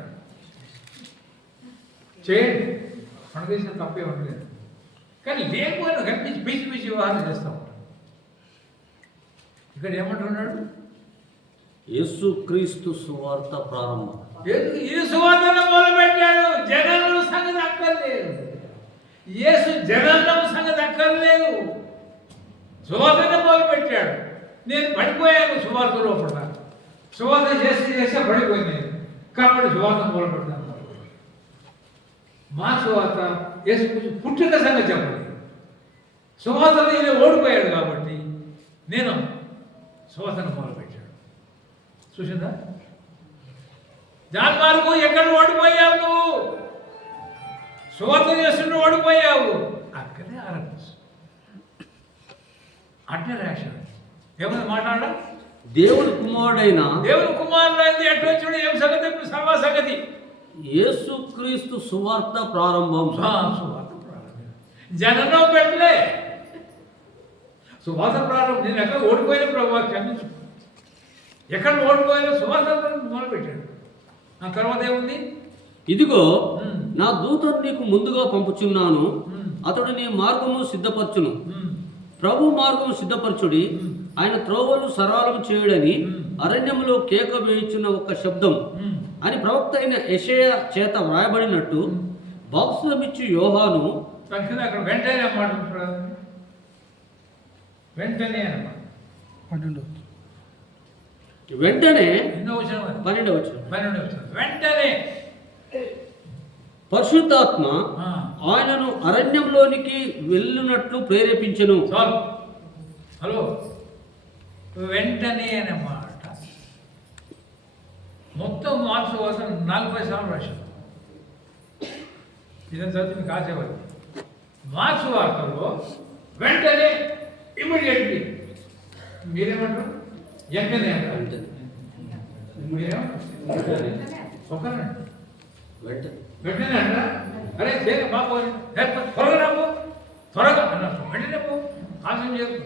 చేయండి, పండుగ చేసిన తప్పే ఉండలేదు. కానీ లేకపోయినా కనిపించి పిచ్చి వ్యవహారం చేస్తూ ఉంటాం. ఇక్కడ ఏమంటున్నాడు? యేసుక్రీస్తు సువార్త ప్రారంభం. ఇది సువార్తను మొదలుపెట్టాడు. జననం సంగతి అక్కర్లేదు. యేసు జననం సంగతి అక్కర్లేదు. సువార్తనే మొదలుపెట్టాడు. నేను పడిపోయాను సువార్త లోపల. సువార్త చేస్తే పడిపోయింది నేను. కాబట్టి సువార్త మొదలుపెడతాను. మా సువార్త యేసు పుట్టిన సంగతి చెప్పండి. సువార్తను ఈయన ఓడిపోయాడు కాబట్టి నేను సువార్తను మొదలుపెట్టాడు. చూసిందా? జాన్ మార్కు ఎక్కడ ఓడిపోయావు నువ్వు? సువార్త చేస్తుంటే ఓడిపోయావు. అక్కడే ఆరంభించు. అంటే రేషన్ ఏమైనా మాట్లాడా? దేవుని కుమారుడైన ఎట్లా వచ్చాడు? ఏం సంగతి? సర్వ సంగతి యేసుక్రీస్తు సువార్త ప్రారంభం. సువార్త ప్రారంభం. జనంలో పెట్టలే సువార్త ప్రారంభం. నేను ఎక్కడ ఓడిపోయిన ప్రభావ క్షమించు. ఎక్కడ ఓడిపోయిన సువార్త మొదలుపెట్టాడు. ఆ తర్వాత ఏముంది? ఇదిగో నా దూతను నీకు ముందుగా పంపుచున్నాను, అతడు నీ మార్గము సిద్ధపరచును. ప్రభు మార్గము సిద్ధపరచుడి, ఆయన త్రోవలు సరళం చేయుడని అరణ్యములో కేక వేయుచున్న ఒక శబ్దం అని ప్రవక్త అయిన యెషయా చేత వ్రాయబడినట్టు బాప్తిసమిచ్చు యోహాను అక్కడ వెంటనే అన్నమాట. వెంటనే అన్నమాట. వెంటనే ఎన్నో వచ్చిన 12 వెంటనే పరిశుద్ధాత్మ ఆయనను అరణ్యంలోనికి వెళ్ళినట్లు ప్రేరేపించెను. చాలు. హలో, వెంటనే అన్నమాట. మొత్తం మార్క్స్ వార్త 40 సార్లు రాశారు. ఇదని చదివి మీకు ఆశపడి మార్క్స్ వార్తలో వెంటనే ఇమ్మీడియట్లీ. మీరేమంటారు? వెంటనే అంటారు. ఒకరండి వెంటనే అంట. అరే చేయ బాబు త్వరగా రాబో, త్వరగా అన్నారు. వెంటనే పో, ఆశం చేయకు.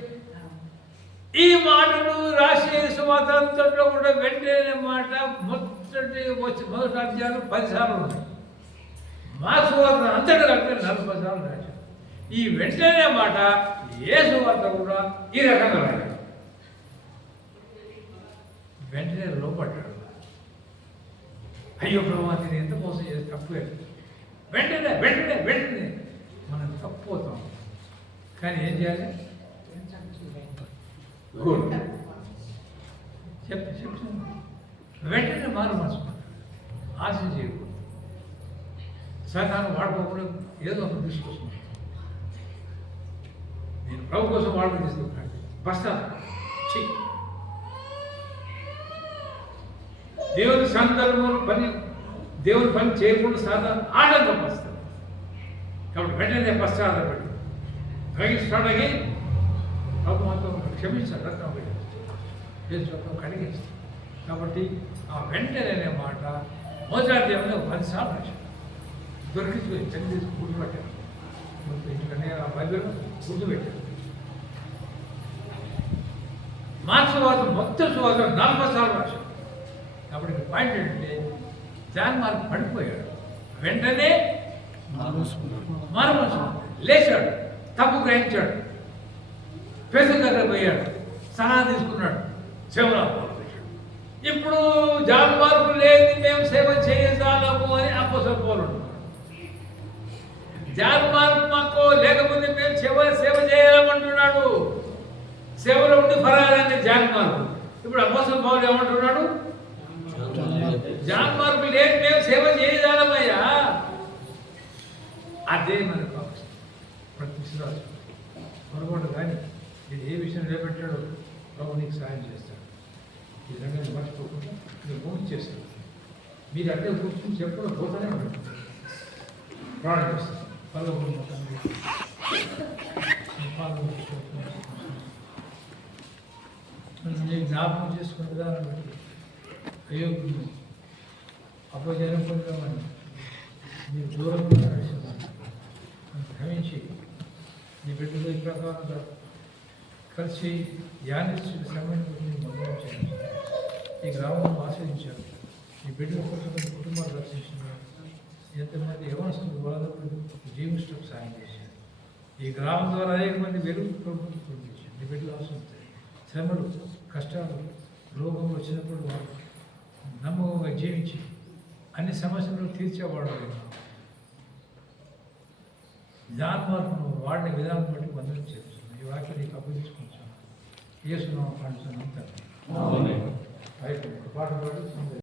ఈ మాటలు రాసి సువార్తలో కూడా వెంటనే మాట మొదటి అధ్యాయం 10 సార్లు ఉన్నాయి. మా సువార్త అంతటా కలిపి 40 సార్లు రాశారు. ఈ వెంటనే మాట ఏ సువార్త కూడా ఈ రకంగా రాశారు. వెంటనే లోపడ్డాడు. అయ్యో ప్రభావ, నేను ఎంత మోసం చేసి తప్పులేదు. వెంటనే వెంటనే వెంటనే మనం తప్పుపోతాం. కానీ ఏం చేయాలి? చెప్తాను. వెంటనే మారు మనసు ఆశ చేయకూడదు. సకాలం వాడుకోకుండా ఏదో ఒక తీసుకొస్తున్నాను. నేను ప్రభు కోసం వాడుకుని తీసుకుంటాను. బస్తా చెయ్యి. దేవుని సందర్భంలో దేవుని పని చేయకుండా సాధారణ ఆనందం వస్తుంది. కాబట్టి వెంటనే పశ్చాత్తపడి స్టార్ట్ అయ్యి ప్రభు మాత్రం క్షమించాలి. రత్నం రత్నం కడిగేస్తాం. కాబట్టి ఆ వెంటనే మాట మొదటి అధ్యాయంలో 10 సార్లు రాశారు. దొరికించుకొని చదివి గుర్తుపెట్టారు. ఎందుకంటే ఆ బైబిల్ గుర్తుపెట్టారు. మార్క్స్ వార్త మొత్తం సువార్త 40 సార్లు రాశారు. కాబట్టి పాయింట్ ఏంటంటే జాన్ మార్క్ పడిపోయాడు. వెంటనే మారు లేచాడు, తప్పు గ్రహించాడు, పేదల దగ్గర పోయాడు, సలహా తీసుకున్నాడు, సేవలో పాల్గొన్నాడు. ఇప్పుడు జాన్ మార్కు లేని మేము సేవ చేయజాలము అని అపోస్తలుడు పౌలు అంటున్నాడు. జాన్ మార్కు మాకు లేకపోతే మేము సేవ చేయాలమంటున్నాడు. సేవలో ఉండి ఫరారాన్ని జాన్ మార్కు. ఇప్పుడు అపోస్తలుడు పౌలు ఏమంటున్నాడు? జాన్ మార్కు లేని మేము సేవ చేయజాలమయ్యా. అదే మన ప్రతిష్ఠరాజు పొరపాటు. కానీ ఇది ఏ విషయం నిలబెట్టాడో ప్రభు నీకు సహాయం చేస్తాడు. ఈ రంగాన్ని మర్చిపోకుండా మీరు పూర్తి చేస్తారు. మీరు అంటే కూర్చుని చెప్పడం పోతానే ఉంటాడు. ప్రాణం చేస్తారు. నీకు జ్ఞాపకం చేసుకునే విధానం బట్టి అయ్యో అపజయం పొందామని మీరు దూరంగా నడిచేవారు క్షమించి నీ బిడ్డలు ఈ ప్రకారంగా కలిసి ధ్యానిస్తున్న సమయం మొదలు చేయండి. ఈ గ్రామం ఆశ్రయించారు. ఈ బిడ్డల కోసం కుటుంబాలు రక్షించినారు. ఎంతమంది యవనస్తులు వాళ్ళకు జీవించడం సాయం చేశారు. ఈ గ్రామం ద్వారా అనేక మంది వెలుగు ప్రభుత్వం పొందించారు. ఈ బిడ్డలు అవసరం శ్రమలు, కష్టాలు, రోగం వచ్చినప్పుడు వాళ్ళు నమ్మకంగా జీవించి అన్ని సమస్యలను తీర్చేవాడు. జాన్ మార్కును వాడిన విధానం బట్టి వందలు చేస్తున్నాయి. ఈ వాక్యం కప్పు తీసుకుంటాను వేసుకున్నాం పండుతున్నాం తండ్రి. ఆమేన్. అయితే ఒక పాట పాడి